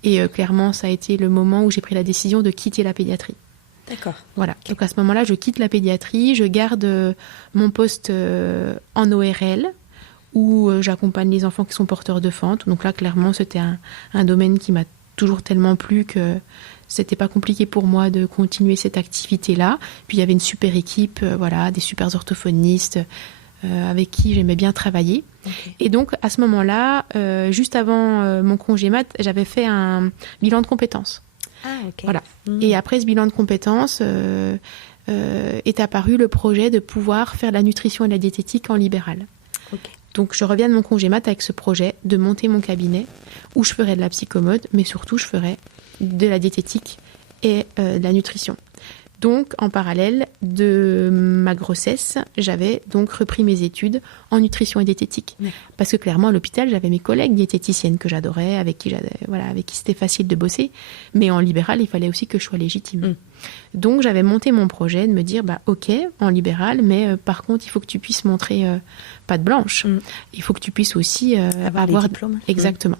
Et clairement, ça a été le moment où j'ai pris la décision de quitter la pédiatrie. D'accord. Voilà. Okay. Donc à ce moment-là, je quitte la pédiatrie, je garde mon poste en ORL, où j'accompagne les enfants qui sont porteurs de fente. Donc là, clairement, c'était un domaine qui m'a toujours tellement plu que c'était pas compliqué pour moi de continuer cette activité-là. Puis il y avait une super équipe, des super orthophonistes avec qui j'aimais bien travailler. Okay. Et donc, à ce moment-là, juste avant mon congé mat, j'avais fait un bilan de compétences. Ah, ok. Voilà. Et après ce bilan de compétences, est apparu le projet de pouvoir faire la nutrition et la diététique en libéral. Okay. Donc, je reviens de mon congé mat avec ce projet de monter mon cabinet où je ferais de la psychomote, mais surtout, je ferais de la diététique et de la nutrition. Donc, en parallèle de ma grossesse, j'avais donc repris mes études en nutrition et diététique. Ouais. Parce que clairement, à l'hôpital, j'avais mes collègues diététiciennes que j'adorais, avec qui c'était facile de bosser. Mais en libéral, il fallait aussi que je sois légitime. Donc, j'avais monté mon projet de me dire, ok, en libéral, mais par contre, il faut que tu puisses montrer patte blanche. Il faut que tu puisses aussi avoir les diplômes. Exactement.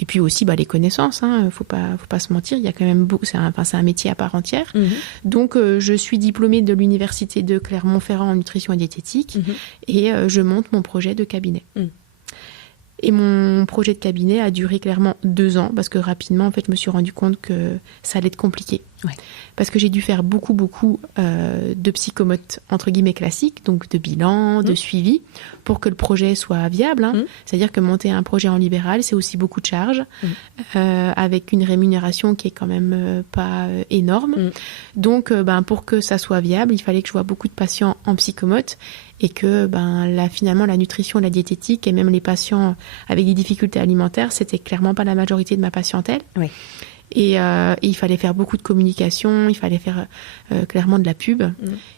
Et puis aussi les connaissances. Faut pas se mentir. Il y a quand même beaucoup. C'est un métier à part entière. Donc, je suis diplômée de l'université de Clermont-Ferrand en nutrition et diététique et je monte mon projet de cabinet. Et mon projet de cabinet a duré clairement 2 ans parce que rapidement, en fait, je me suis rendu compte que ça allait être compliqué. Ouais. Parce que j'ai dû faire beaucoup de psychomote, entre guillemets, classiques, donc de bilan, de suivi, pour que le projet soit viable. C'est-à-dire que monter un projet en libéral, c'est aussi beaucoup de charges, avec une rémunération qui est quand même pas énorme. Donc, pour que ça soit viable, il fallait que je voie beaucoup de patients en psychomote et que finalement, la nutrition, la diététique et même les patients avec des difficultés alimentaires, c'était clairement pas la majorité de ma patientèle. Oui. Et il fallait faire beaucoup de communication, il fallait faire clairement de la pub.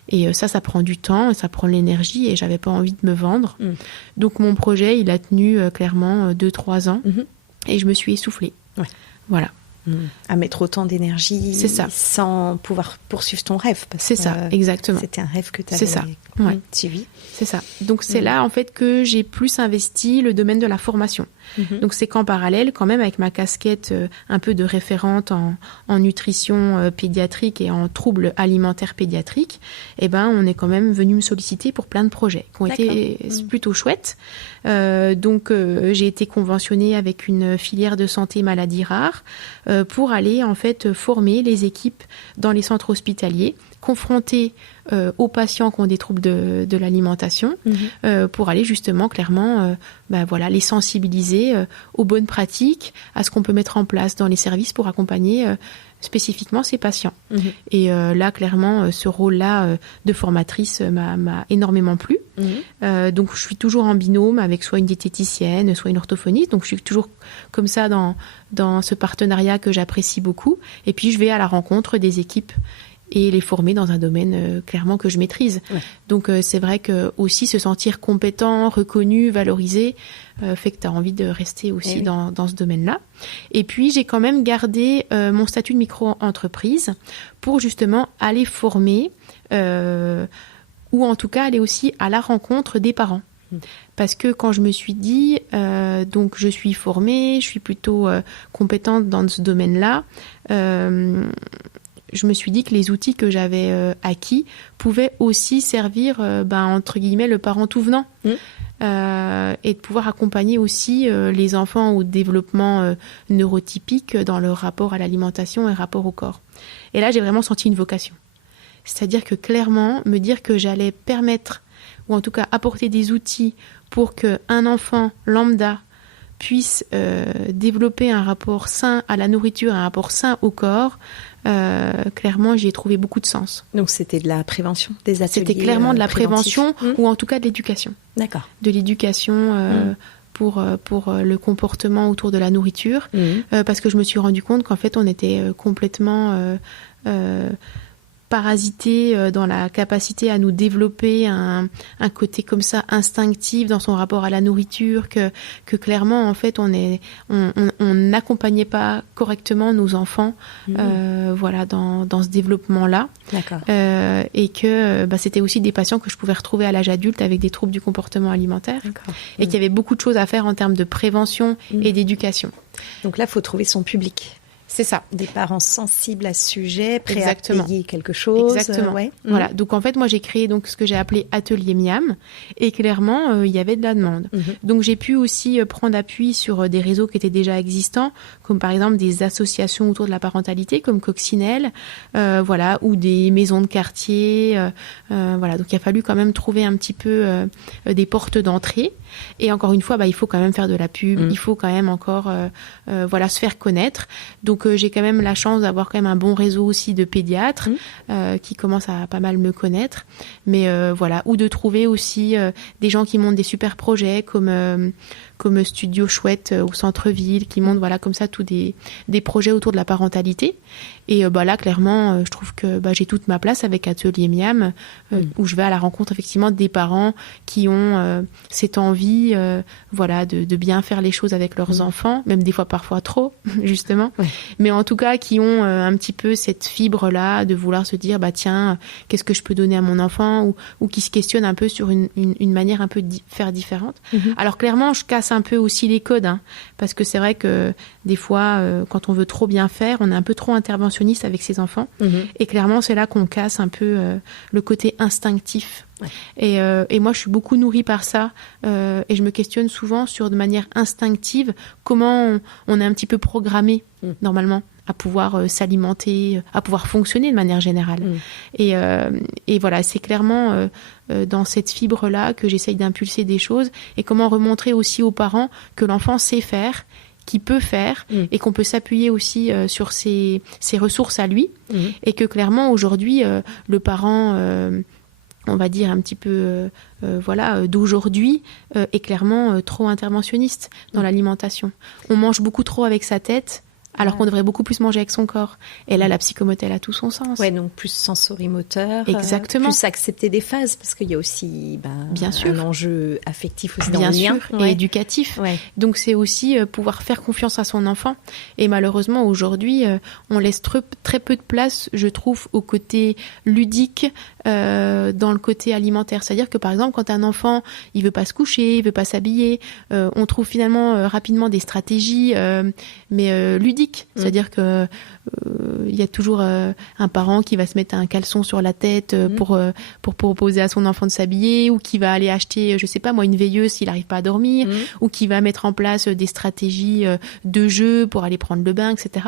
Et ça prend du temps, ça prend de l'énergie et j'avais pas envie de me vendre. Donc mon projet, il a tenu clairement 2-3 ans et je me suis essoufflée. Ouais. Voilà. À mettre autant d'énergie sans pouvoir poursuivre ton rêve. C'est ça, exactement. C'était un rêve que tu avais suivi. C'est ça. Donc c'est là en fait que j'ai plus investi le domaine de la formation. Donc c'est qu'en parallèle, quand même, avec ma casquette un peu de référente en nutrition pédiatrique et en troubles alimentaires pédiatriques, on est quand même venu me solliciter pour plein de projets qui ont été plutôt chouettes. Donc j'ai été conventionnée avec une filière de santé maladies rares pour aller en fait former les équipes dans les centres hospitaliers confrontés aux patients qui ont des troubles de l'alimentation pour aller justement clairement les sensibiliser aux bonnes pratiques, à ce qu'on peut mettre en place dans les services pour accompagner spécifiquement ces patients. Et là, clairement, ce rôle-là de formatrice m'a énormément plu. Donc, je suis toujours en binôme avec soit une diététicienne, soit une orthophoniste. Donc, je suis toujours comme ça dans ce partenariat que j'apprécie beaucoup. Et puis, je vais à la rencontre des équipes et les former dans un domaine clairement que je maîtrise. Ouais. Donc c'est vrai que aussi se sentir compétent, reconnu, valorisé fait que tu as envie de rester aussi dans ce domaine-là. Et puis j'ai quand même gardé mon statut de micro-entreprise pour justement aller former ou en tout cas aller aussi à la rencontre des parents. Parce que quand je me suis dit, donc je suis formée, je suis plutôt compétente dans ce domaine-là, je me suis dit que les outils que j'avais acquis pouvaient aussi servir, entre guillemets, le parent tout venant. Et de pouvoir accompagner aussi les enfants au développement neurotypique dans leur rapport à l'alimentation et rapport au corps. Et là, j'ai vraiment senti une vocation. C'est-à-dire que clairement, me dire que j'allais permettre ou en tout cas apporter des outils pour qu'un enfant lambda puisse développer un rapport sain à la nourriture, un rapport sain au corps, clairement, j'y ai trouvé beaucoup de sens. Donc, c'était de la prévention, des ateliers C'était clairement de la prévention ou en tout cas de l'éducation. D'accord. De l'éducation pour le comportement autour de la nourriture, parce que je me suis rendu compte qu'en fait, on était complètement parasité dans la capacité à nous développer un côté comme ça instinctif dans son rapport à la nourriture, que clairement en fait on n'accompagnait pas correctement nos enfants dans ce développement-là. D'accord. Et que c'était aussi des patients que je pouvais retrouver à l'âge adulte avec des troubles du comportement alimentaire. D'accord. Et qu'il y avait beaucoup de choses à faire en termes de prévention et d'éducation. Donc là, il faut trouver son public. C'est ça. Des parents sensibles à ce sujet, prêts à payer quelque chose. Exactement. Voilà. Donc en fait, moi j'ai créé donc ce que j'ai appelé Atelier Miam, et clairement il y avait de la demande. Donc j'ai pu aussi prendre appui sur des réseaux qui étaient déjà existants, comme par exemple des associations autour de la parentalité, comme Coccinelle, ou des maisons de quartier. Donc il a fallu quand même trouver un petit peu des portes d'entrée. Et encore une fois, il faut quand même faire de la pub, il faut quand même encore se faire connaître. Donc j'ai quand même la chance d'avoir quand même un bon réseau aussi de pédiatres qui commencent à pas mal me connaître. Mais ou de trouver aussi des gens qui montent des super projets comme Studio Chouette au centre-ville, qui montent comme ça tous des projets autour de la parentalité. Et là, clairement, je trouve que j'ai toute ma place avec Atelier Miam, où je vais à la rencontre effectivement des parents qui ont cette envie de bien faire les choses avec leurs enfants, même des fois parfois trop, justement. Ouais. Mais en tout cas, qui ont un petit peu cette fibre-là de vouloir se dire, tiens, qu'est-ce que je peux donner à mon enfant, ou qui se questionnent un peu sur une manière un peu faire différente. Alors clairement, je casse un peu aussi les codes, parce que c'est vrai que des fois, quand on veut trop bien faire, on est un peu trop interventionniste avec ses enfants. Et clairement, c'est là qu'on casse un peu le côté instinctif. Ouais. Et moi, je suis beaucoup nourrie par ça. Et je me questionne souvent sur, de manière instinctive, comment on est un petit peu programmé, normalement, à pouvoir s'alimenter, à pouvoir fonctionner de manière générale. Et voilà, c'est clairement dans cette fibre-là que j'essaye d'impulser des choses, et comment remontrer aussi aux parents que l'enfant sait faire, qu'il peut faire, et qu'on peut s'appuyer aussi sur ses ressources à lui, et que clairement aujourd'hui le parent on va dire un petit peu d'aujourd'hui est clairement trop interventionniste dans l'alimentation. On mange beaucoup trop avec sa tête, alors qu'on devrait beaucoup plus manger avec son corps. Et là, la psychomote, elle a tout son sens. Ouais, donc plus sensorimoteur. Exactement. Plus accepter des phases, parce qu'il y a aussi bien sûr, un enjeu affectif aussi dans bien le lien. Sûr, et éducatif. Ouais. Donc c'est aussi pouvoir faire confiance à son enfant. Et malheureusement, aujourd'hui, on laisse très peu de place, je trouve, au côté ludique, dans le côté alimentaire. C'est-à-dire que, par exemple, quand un enfant, il veut pas se coucher, il veut pas s'habiller, on trouve finalement rapidement des stratégies, mais ludiques. C'est-à-dire que il y a toujours un parent qui va se mettre un caleçon sur la tête pour proposer à son enfant de s'habiller, ou qui va aller acheter, je sais pas moi, une veilleuse s'il n'arrive pas à dormir, ou qui va mettre en place des stratégies de jeu pour aller prendre le bain, etc.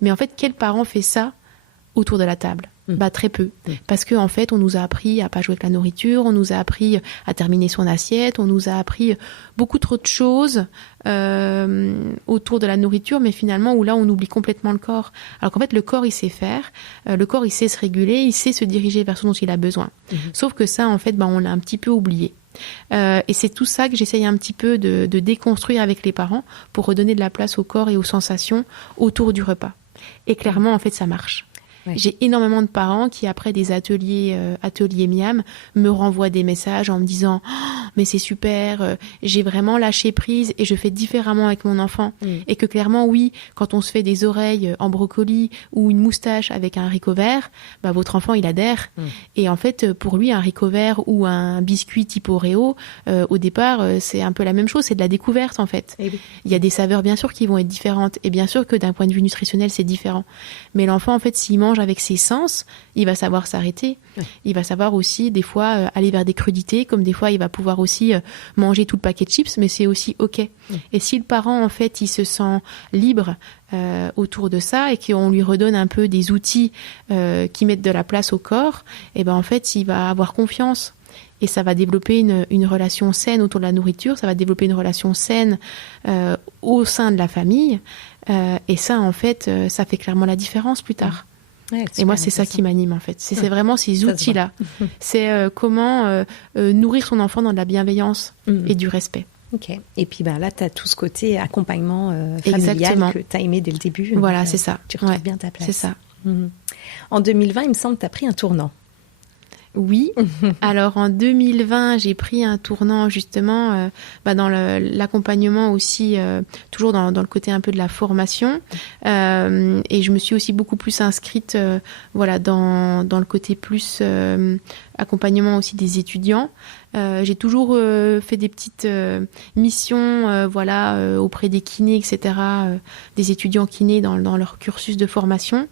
Mais en fait, quel parent fait ça autour de la table? Très peu. Parce qu'en fait, on nous a appris à pas jouer avec la nourriture, on nous a appris à terminer son assiette, on nous a appris beaucoup trop de choses autour de la nourriture, mais finalement, où là, on oublie complètement le corps. Alors qu'en fait, le corps, il sait faire, le corps, il sait se réguler, il sait se diriger vers ce dont il a besoin. Sauf que ça, en fait, on l'a un petit peu oublié. Et c'est tout ça que j'essaye un petit peu de déconstruire avec les parents pour redonner de la place au corps et aux sensations autour du repas. Et clairement, en fait, ça marche. Ouais. J'ai énormément de parents qui, après des ateliers miam, me renvoient des messages en me disant oh, mais c'est super, j'ai vraiment lâché prise et je fais différemment avec mon enfant. Et que clairement, oui, quand on se fait des oreilles en brocoli ou une moustache avec un haricot vert, bah, votre enfant, il adhère. Et en fait, pour lui, un haricot vert ou un biscuit type Oreo, au départ, c'est un peu la même chose, c'est de la découverte en fait. Et oui. Il y a des saveurs bien sûr qui vont être différentes et bien sûr que d'un point de vue nutritionnel, c'est différent. Mais l'enfant, en fait, s'il mange avec ses sens, il va savoir s'arrêter. Ouais. Il va savoir aussi, des fois, aller vers des crudités, comme des fois, il va pouvoir aussi manger tout le paquet de chips, mais c'est aussi OK. Ouais. Et si le parent, en fait, il se sent libre autour de ça et qu'on lui redonne un peu des outils qui mettent de la place au corps, et ben en fait, il va avoir confiance. Et ça va développer une relation saine autour de la nourriture, ça va développer une relation saine au sein de la famille. Et ça, en fait, ça fait clairement la différence plus tard. Ouais, et moi, c'est ça qui m'anime, en fait. C'est vraiment ces outils-là. C'est comment nourrir son enfant dans de la bienveillance et du respect. Ok. Et puis là, tu as tout ce côté accompagnement familial que tu as aimé dès le début. Voilà, c'est ça. Tu retrouves bien ta place. C'est ça. En 2020, il me semble que tu as pris un tournant. Oui. Alors en 2020, j'ai pris un tournant justement dans l'accompagnement aussi, toujours dans le côté un peu de la formation. Et je me suis aussi beaucoup plus inscrite dans le côté plus accompagnement aussi des étudiants. J'ai toujours fait des petites missions auprès des kinés, etc., des étudiants kinés dans leur cursus de formation.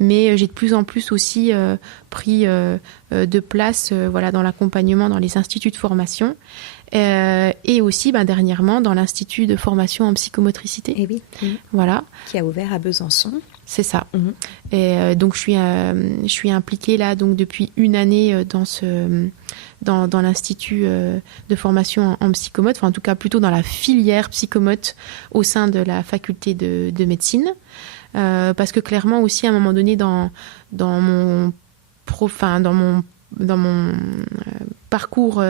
Mais j'ai de plus en plus aussi pris de place dans l'accompagnement dans les instituts de formation. Et aussi dernièrement dans l'institut de formation en psychomotricité. Et oui. Voilà. Qui a ouvert à Besançon. C'est ça. Et donc je suis impliquée là donc depuis une année dans l'institut de formation en psychomote, enfin en tout cas plutôt dans la filière psychomote au sein de la faculté de médecine, parce que clairement aussi à un moment donné dans mon parcours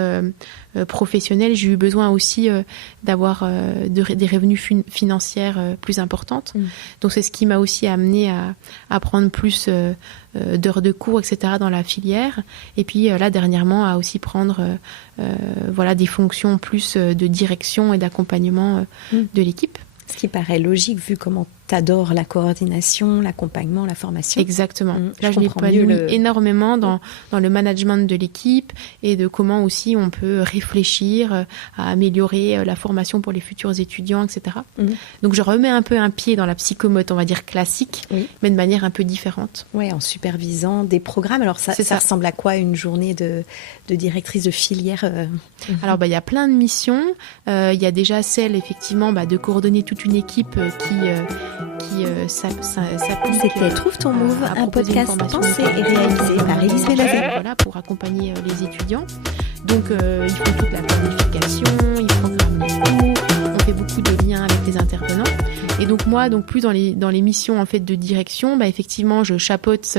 professionnel, j'ai eu besoin aussi d'avoir des revenus financières plus importantes. Donc c'est ce qui m'a aussi amené à prendre plus d'heures de cours, etc. dans la filière. Et puis là, dernièrement, à aussi prendre des fonctions plus de direction et d'accompagnement de l'équipe. Ce qui paraît logique vu comment t'adores la coordination, l'accompagnement, la formation. Exactement. Là, je m'épanouis énormément dans le management de l'équipe et de comment aussi on peut réfléchir à améliorer la formation pour les futurs étudiants, etc. Donc, je remets un peu un pied dans la psychomote, on va dire classique, mais de manière un peu différente. Oui, en supervisant des programmes. Alors, ça ressemble à quoi une journée de directrice de filière Alors, il y a plein de missions. Il y a déjà celle, effectivement, de coordonner toute une équipe qui s'applique. C'était Trouve ton Move, un podcast pensé et réalisé par Élise Bélazé. Pour accompagner les étudiants. Donc, ils font toute la planification, ils programment les cours, on fait beaucoup de liens avec les intervenants. Et donc moi, plus dans les missions en fait de direction, effectivement, je chapeaute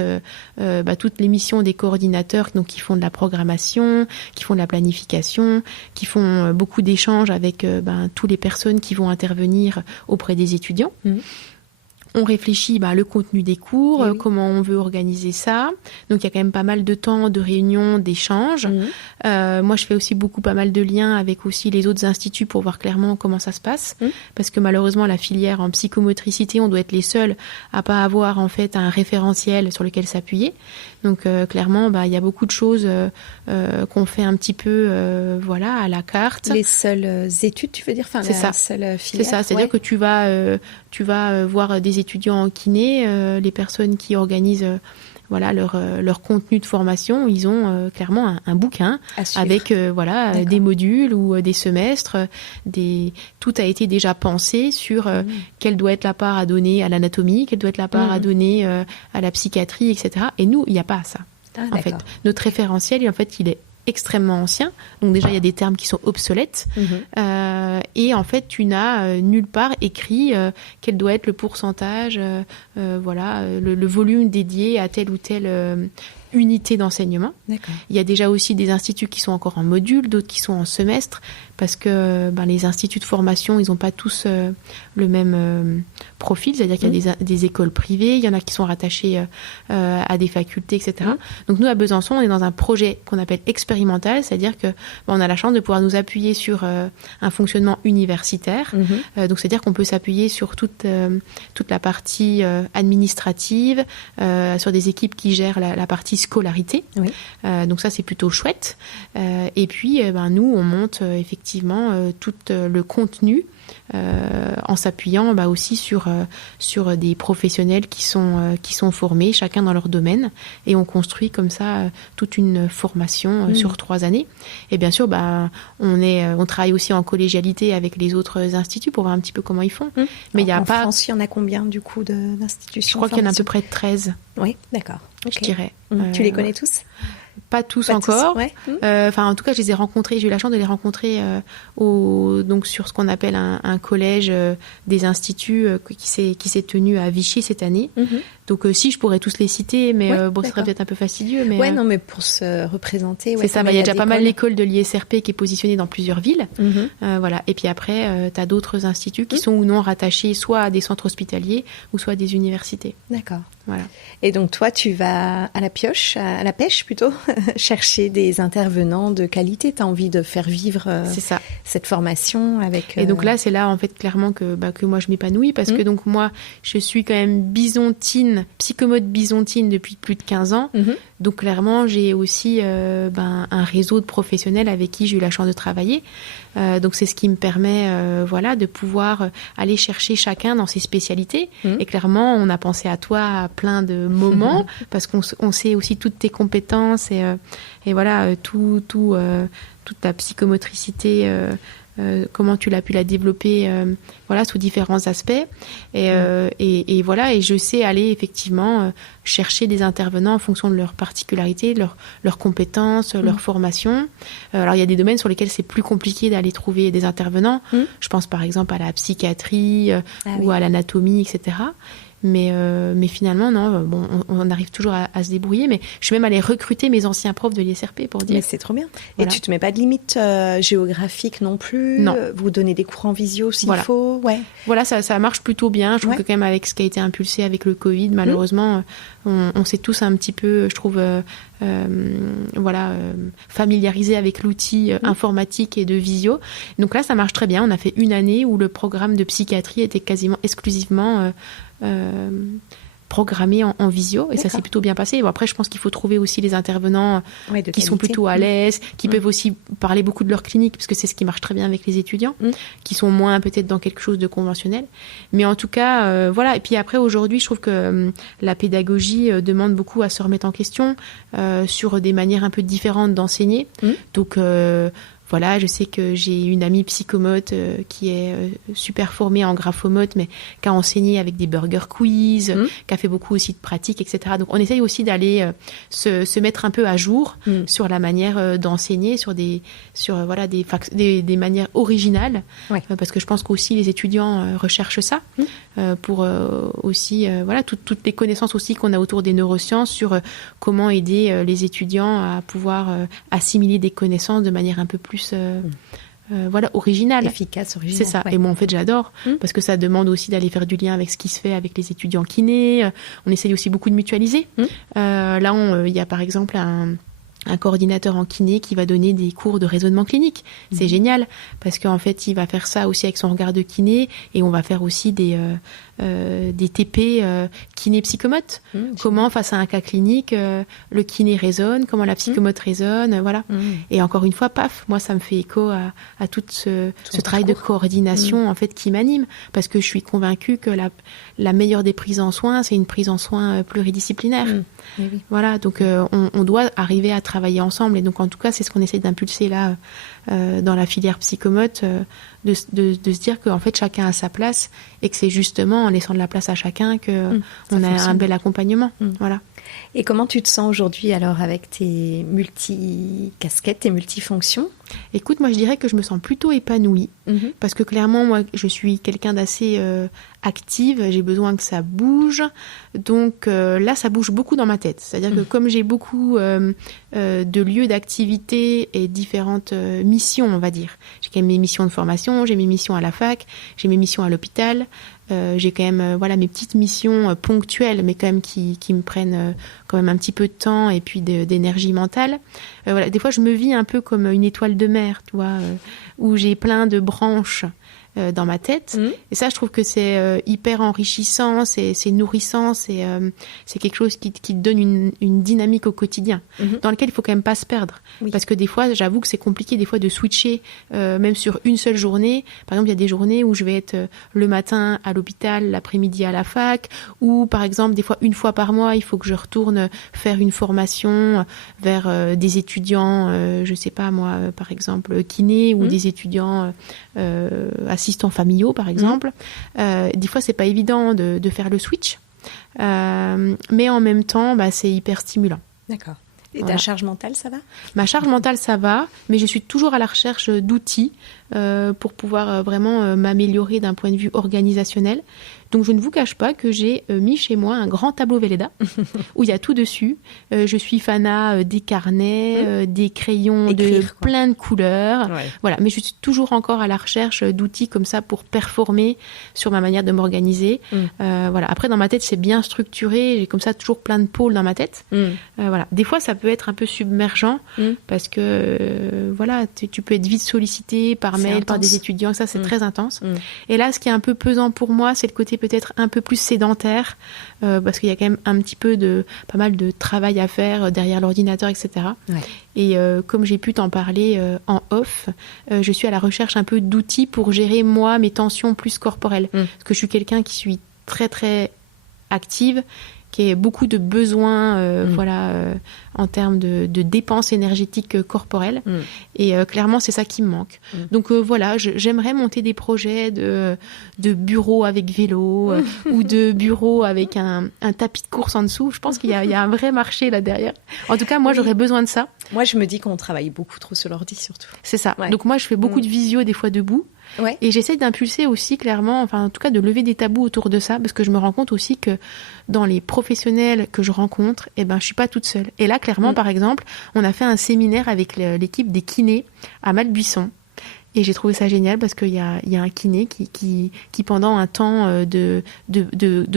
toutes les missions des coordinateurs qui font de la programmation, qui font de la planification, qui font beaucoup d'échanges avec toutes les personnes qui vont intervenir auprès des étudiants. On réfléchit le contenu des cours, comment on veut organiser ça. Donc, il y a quand même pas mal de temps de réunions, d'échanges. Moi, je fais aussi pas mal de liens avec aussi les autres instituts pour voir clairement comment ça se passe. Parce que malheureusement, la filière en psychomotricité, on doit être les seuls à pas avoir en fait un référentiel sur lequel s'appuyer. Donc, clairement, il y a beaucoup de choses qu'on fait un petit peu à la carte. Les seules études, tu veux dire, c'est ça. Seule filière. C'est ça, c'est-à-dire que tu vas voir des étudiants en kiné, les personnes qui organisent leur contenu de formation, ils ont clairement un bouquin avec des modules ou des semestres, tout a été déjà pensé sur quelle doit être la part à donner à l'anatomie, quelle doit être la part à donner à la psychiatrie, etc. Et nous, il n'y a pas ça. En fait, notre référentiel, il est extrêmement ancien, donc déjà il y a des termes qui sont obsolètes, et en fait tu n'as nulle part écrit quel doit être le pourcentage, le volume dédié à telle ou telle unité d'enseignement. D'accord. Il y a déjà aussi des instituts qui sont encore en module, d'autres qui sont en semestre, parce que les instituts de formation, ils n'ont pas tous le même profil, c'est-à-dire qu'il y a des écoles privées, il y en a qui sont rattachées à des facultés, etc. Donc nous, à Besançon, on est dans un projet qu'on appelle expérimental, c'est-à-dire que on a la chance de pouvoir nous appuyer sur un fonctionnement universitaire. Donc c'est-à-dire qu'on peut s'appuyer sur toute la partie administrative, sur des équipes qui gèrent la partie scolarité. Oui. Donc ça, c'est plutôt chouette. Et puis, nous, on monte effectivement tout le contenu en s'appuyant aussi sur des professionnels qui sont formés, chacun dans leur domaine, et on construit comme ça toute une formation sur 3 années. Et bien sûr, on travaille aussi en collégialité avec les autres instituts pour voir un petit peu comment ils font. Mais en France, il y en a combien du coup d'institutions? Je crois qu'il y en a à peu près 13. Oui, d'accord. Je dirais. Tu les connais tous? Pas tous encore. Ouais. En tout cas, je les ai rencontrés. J'ai eu la chance de les rencontrer donc sur ce qu'on appelle un collège des instituts qui s'est tenu à Vichy cette année. Donc si je pourrais tous les citer, mais ce serait peut-être un peu fastidieux. Mais, non, mais pour se représenter. C'est ça. Il y a déjà pas mal l'école de l'ISRP qui est positionnée dans plusieurs villes. Voilà. Et puis après, tu as d'autres instituts qui sont ou non rattachés soit à des centres hospitaliers ou soit à des universités. D'accord. Voilà. Et donc toi, tu vas à la pêche plutôt, chercher des intervenants de qualité. Tu as envie de faire vivre cette formation avec... Et donc là, c'est là en fait clairement que moi je m'épanouis parce que donc moi, je suis quand même psychomote bisontine depuis plus de 15 ans. Donc clairement, j'ai aussi un réseau de professionnels avec qui j'ai eu la chance de travailler. Donc c'est ce qui me permet de pouvoir aller chercher chacun dans ses spécialités. Et clairement, on a pensé à toi à plein de moments parce qu'on sait aussi toutes tes compétences et voilà toute ta psychomotricité. Comment tu l'as pu la développer sous différents aspects et je sais aller effectivement chercher des intervenants en fonction de leurs particularités, leurs compétences, leur formation. Alors il y a des domaines sur lesquels c'est plus compliqué d'aller trouver des intervenants. Je pense par exemple à la psychiatrie ou à l'anatomie, etc. Mais finalement, non, on arrive toujours à se débrouiller. Mais je suis même allée recruter mes anciens profs de l'ISRP pour dire. Mais c'est trop bien. Voilà. Et tu te mets pas de limite géographique non plus? Non. Vous donnez des cours en visio s'il faut? Ouais. Voilà, ça marche plutôt bien. Je trouve que quand même avec ce qui a été impulsé avec le Covid, malheureusement, on s'est tous un petit peu, je trouve, familiarisés avec l'outil informatique et de visio. Donc là, ça marche très bien. On a fait une année où le programme de psychiatrie était quasiment exclusivement programmé en visio et ça s'est plutôt bien passé. Bon, après, je pense qu'il faut trouver aussi les intervenants qui sont plutôt à l'aise, qui peuvent aussi parler beaucoup de leur clinique, parce que c'est ce qui marche très bien avec les étudiants, qui sont moins peut-être dans quelque chose de conventionnel. Mais en tout cas, voilà. Et puis après, aujourd'hui, je trouve que la pédagogie demande beaucoup à se remettre en question sur des manières un peu différentes d'enseigner. Donc, voilà, je sais que j'ai une amie psychomote qui est super formée en graphomote, mais qui a enseigné avec des burger quiz, qui a fait beaucoup aussi de pratiques, etc. Donc, on essaye aussi d'aller se mettre un peu à jour sur la manière d'enseigner, sur des manières originales, parce que je pense qu'aussi les étudiants recherchent ça pour aussi toutes les connaissances aussi qu'on a autour des neurosciences sur comment aider les étudiants à pouvoir assimiler des connaissances de manière un peu plus originale. Efficace, originale. C'est ça. Ouais. Et moi, en fait, j'adore parce que ça demande aussi d'aller faire du lien avec ce qui se fait avec les étudiants kinés. On essaye aussi beaucoup de mutualiser. Là, il y a par exemple un coordinateur en kiné qui va donner des cours de raisonnement clinique. C'est génial parce qu'en fait, il va faire ça aussi avec son regard de kiné et on va faire aussi des TP kiné psychomote. Comment, face à un cas clinique, le kiné résonne, comment la psychomote résonne, voilà. Et encore une fois, paf, moi, ça me fait écho à tout ce travail de coordination en fait qui m'anime parce que je suis convaincue que la meilleure des prises en soins, c'est une prise en soins pluridisciplinaire. Oui. Voilà, donc on doit arriver à travailler ensemble et donc en tout cas, c'est ce qu'on essaie d'impulser là dans la filière psychomote, de se dire qu'en fait chacun a sa place et que c'est justement en laissant de la place à chacun que on a un bel accompagnement. Voilà. Et comment tu te sens aujourd'hui alors avec tes multi-casquettes, tes multifonctions? Écoute, moi je dirais que je me sens plutôt épanouie parce que clairement moi je suis quelqu'un d'assez active, j'ai besoin que ça bouge, donc là ça bouge beaucoup dans ma tête, c'est-à-dire que comme j'ai beaucoup de lieux d'activité et différentes missions, on va dire, j'ai quand même mes missions de formation, j'ai mes missions à la fac, j'ai mes missions à l'hôpital, j'ai quand même mes petites missions ponctuelles mais quand même qui me prennent quand même un petit peu de temps et puis d'énergie mentale. Des fois je me vis un peu comme une étoile de mer, tu vois, où j'ai plein de branches dans ma tête. Et ça, je trouve que c'est hyper enrichissant, c'est nourrissant, c'est quelque chose qui te donne une dynamique au quotidien, dans lequel il faut quand même pas se perdre. Oui. Parce que des fois, j'avoue que c'est compliqué des fois de switcher, même sur une seule journée. Par exemple, il y a des journées où je vais être le matin à l'hôpital, l'après-midi à la fac, ou par exemple, des fois, une fois par mois, il faut que je retourne faire une formation vers des étudiants, je sais pas moi, par exemple, kiné, ou des étudiants assistants familiaux, par exemple. Des fois, c'est pas évident de faire le switch, mais en même temps, c'est hyper stimulant. D'accord. Et ta charge mentale, ça va ? Ma charge mentale, ça va, mais je suis toujours à la recherche d'outils pour pouvoir vraiment m'améliorer d'un point de vue organisationnel. Donc, je ne vous cache pas que j'ai mis chez moi un grand tableau Velleda où il y a tout dessus. Je suis fanat des carnets, des crayons plein de couleurs. Ouais. Voilà. Mais je suis toujours encore à la recherche d'outils comme ça pour performer sur ma manière de m'organiser. Voilà. Après, dans ma tête, c'est bien structuré. J'ai comme ça toujours plein de pôles dans ma tête. Voilà. Des fois, ça peut être un peu submergent parce que tu peux être vite sollicité par mail, intense. Par des étudiants. Ça, c'est très intense. Et là, ce qui est un peu pesant pour moi, c'est le côté peut-être un peu plus sédentaire parce qu'il y a quand même un petit peu pas mal de travail à faire derrière l'ordinateur, etc. Ouais. Et comme j'ai pu t'en parler en off, je suis à la recherche un peu d'outils pour gérer moi mes tensions plus corporelles parce que je suis quelqu'un qui suis très très active, qui a beaucoup de besoins en termes de dépenses énergétiques corporelles. Et clairement, c'est ça qui me manque. Donc j'aimerais monter des projets de bureau avec vélo ou de bureau avec un tapis de course en dessous. Je pense qu'il y a un vrai marché là derrière. En tout cas, moi, j'aurais besoin de ça. Moi, je me dis qu'on travaille beaucoup trop sur l'ordi, surtout. C'est ça. Ouais. Donc moi, je fais beaucoup de visio, des fois debout. Ouais. Et j'essaie d'impulser aussi clairement, en tout cas de lever des tabous autour de ça, parce que je me rends compte aussi que dans les professionnels que je rencontre, je suis pas toute seule. Et là, clairement, par exemple, on a fait un séminaire avec l'équipe des kinés à Malbuisson. Et j'ai trouvé ça génial parce qu'il y a un kiné qui pendant un temps de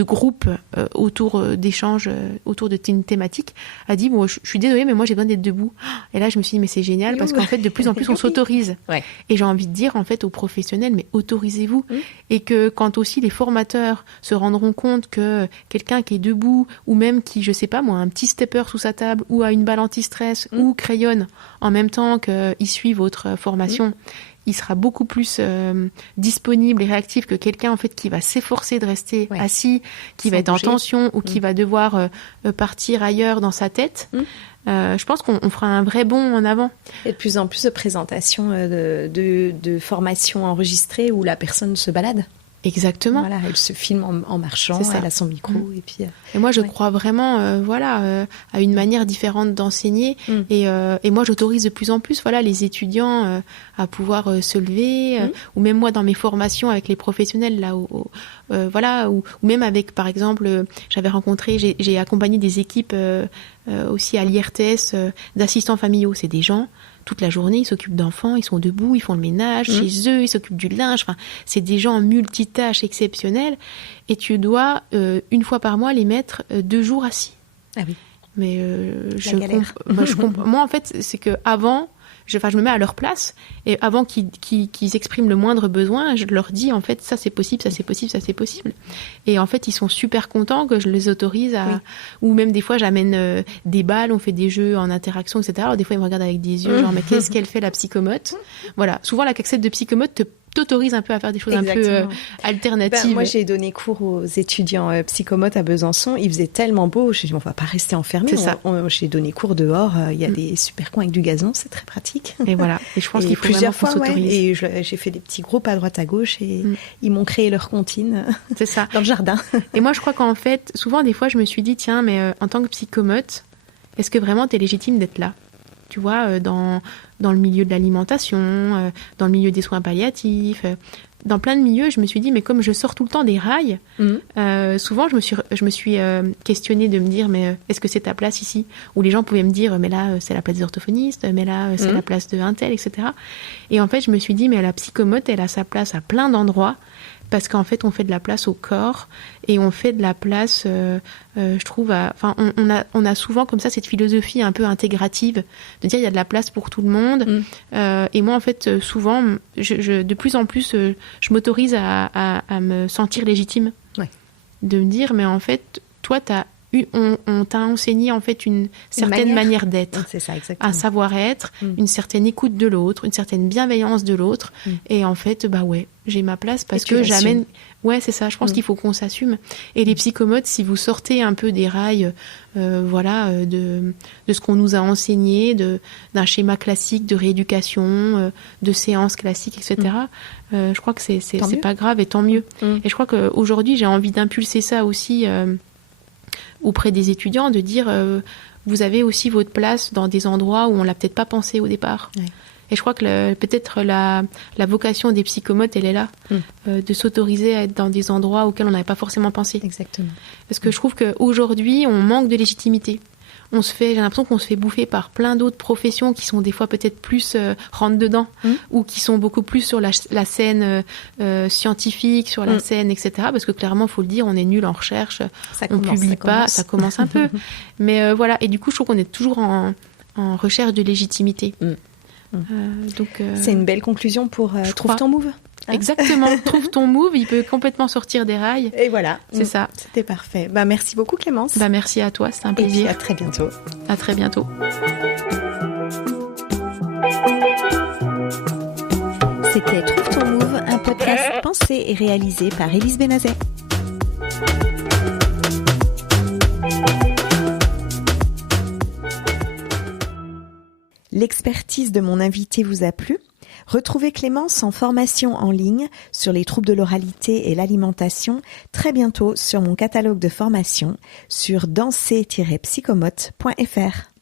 groupe autour d'échanges, autour d'une thématique, a dit bon, je suis désolée, mais moi j'ai besoin d'être debout. Et là, je me suis dit mais c'est génial parce qu'en fait de plus en plus on s'autorise. Ouais. Et j'ai envie de dire en fait aux professionnels, mais autorisez-vous. Et que quand aussi les formateurs se rendront compte que quelqu'un qui est debout ou même qui, je sais pas moi, un petit stepper sous sa table ou a une balle anti-stress ou crayonne en même temps qu'il suit votre formation. Il sera beaucoup plus disponible et réactif que quelqu'un en fait qui va s'efforcer de rester assis, qui va être en tension ou qui va devoir partir ailleurs dans sa tête. Je pense qu'on fera un vrai bond en avant. Et de plus en plus de présentations de formations enregistrées où la personne se balade. Exactement. Voilà, elle se filme en marchant, elle a son micro. Et moi, je crois vraiment à une manière différente d'enseigner. Et moi, j'autorise de plus en plus les étudiants à pouvoir se lever. Ou même moi, dans mes formations avec les professionnels, là, ou même avec, par exemple, j'ai accompagné des équipes aussi à l'IRTS d'assistants familiaux. C'est des gens... Toute la journée, ils s'occupent d'enfants, ils sont debout, ils font le ménage chez eux, ils s'occupent du linge. Enfin, c'est des gens en multitâches exceptionnels. Et tu dois, une fois par mois, les mettre 2 jours assis. Ah oui. Mais je comprends. Moi, en fait, c'est qu'avant, je me mets à leur place. Et avant qu'ils expriment le moindre besoin, je leur dis, en fait, ça c'est possible, ça c'est possible, ça c'est possible. Et en fait, ils sont super contents que je les autorise à... Oui. Ou même des fois, j'amène des balles, on fait des jeux en interaction, etc. Alors des fois, ils me regardent avec des yeux, genre, mais qu'est-ce qu'elle fait, la psychomote ? Voilà. Souvent, la cassette de psychomote t'autorise un peu à faire des choses un peu alternatives. Moi, j'ai donné cours aux étudiants psychomotes à Besançon. Il faisait tellement beau. Je me suis dit, on va pas rester enfermés. J'ai donné cours dehors. Il y a des super coins avec du gazon. C'est très pratique. Et voilà. Et je pense qu'il faut plusieurs fois, s'autorise. Et j'ai fait des petits groupes à droite à gauche et ils m'ont créé leur comptine. C'est ça. Dans le jardin. Et moi, je crois qu'en fait, souvent, des fois, je me suis dit, tiens, mais en tant que psychomote, est-ce que vraiment t'es légitime d'être là ? tu vois, dans le milieu de l'alimentation, dans le milieu des soins palliatifs, dans plein de milieux, je me suis dit, mais comme je sors tout le temps des rails, souvent je me suis questionnée de me dire, mais est-ce que c'est ta place ici? Où les gens pouvaient me dire, mais là, c'est la place des orthophonistes, mais là, c'est la place de un tel, etc. Et en fait, je me suis dit, mais la psychomote, elle a sa place à plein d'endroits, parce qu'en fait, on fait de la place au corps et on fait de la place, je trouve, on a souvent comme ça cette philosophie un peu intégrative de dire il y a de la place pour tout le monde. Et moi, en fait, souvent, de plus en plus, je m'autorise à me sentir légitime. Ouais. De me dire, mais en fait, toi, on t'a enseigné en fait une certaine manière d'être, c'est ça, exactement. Un savoir-être, une certaine écoute de l'autre, une certaine bienveillance de l'autre, et en fait, bah ouais, j'ai ma place parce que j'amène. Ouais, c'est ça. Je pense qu'il faut qu'on s'assume. Et les psychomotes, si vous sortez un peu des rails, de ce qu'on nous a enseigné, d'un schéma classique de rééducation, de séances classiques, etc. Je crois que c'est pas grave et tant mieux. Et je crois qu'aujourd'hui, j'ai envie d'impulser ça aussi. Auprès des étudiants, de dire vous avez aussi votre place dans des endroits où on l'a peut-être pas pensé au départ. Ouais. Et je crois que peut-être la vocation des psychomotes, elle est là, de s'autoriser à être dans des endroits auxquels on n'avait pas forcément pensé. Exactement. Parce que je trouve qu'aujourd'hui, on manque de légitimité. J'ai l'impression qu'on se fait bouffer par plein d'autres professions qui sont des fois peut-être plus rentre dedans ou qui sont beaucoup plus sur la scène scientifique, sur la scène, etc. Parce que clairement, il faut le dire, on est nul en recherche, on publie pas, ça commence un peu. Mais voilà, et du coup, je trouve qu'on est toujours en recherche de légitimité. Donc, c'est une belle conclusion pour Trouve ton move. Exactement, trouve ton move, il peut complètement sortir des rails. Et voilà, c'est ça. C'était parfait. Merci beaucoup Clémence. Merci à toi, c'était un plaisir. Et puis à très bientôt. À très bientôt. C'était Trouve ton move, un podcast pensé et réalisé par Élise Benazet. L'expertise de mon invité vous a plu? Retrouvez Clémence en formation en ligne sur les troubles de l'oralité et l'alimentation très bientôt sur mon catalogue de formation sur danser-psychomote.fr.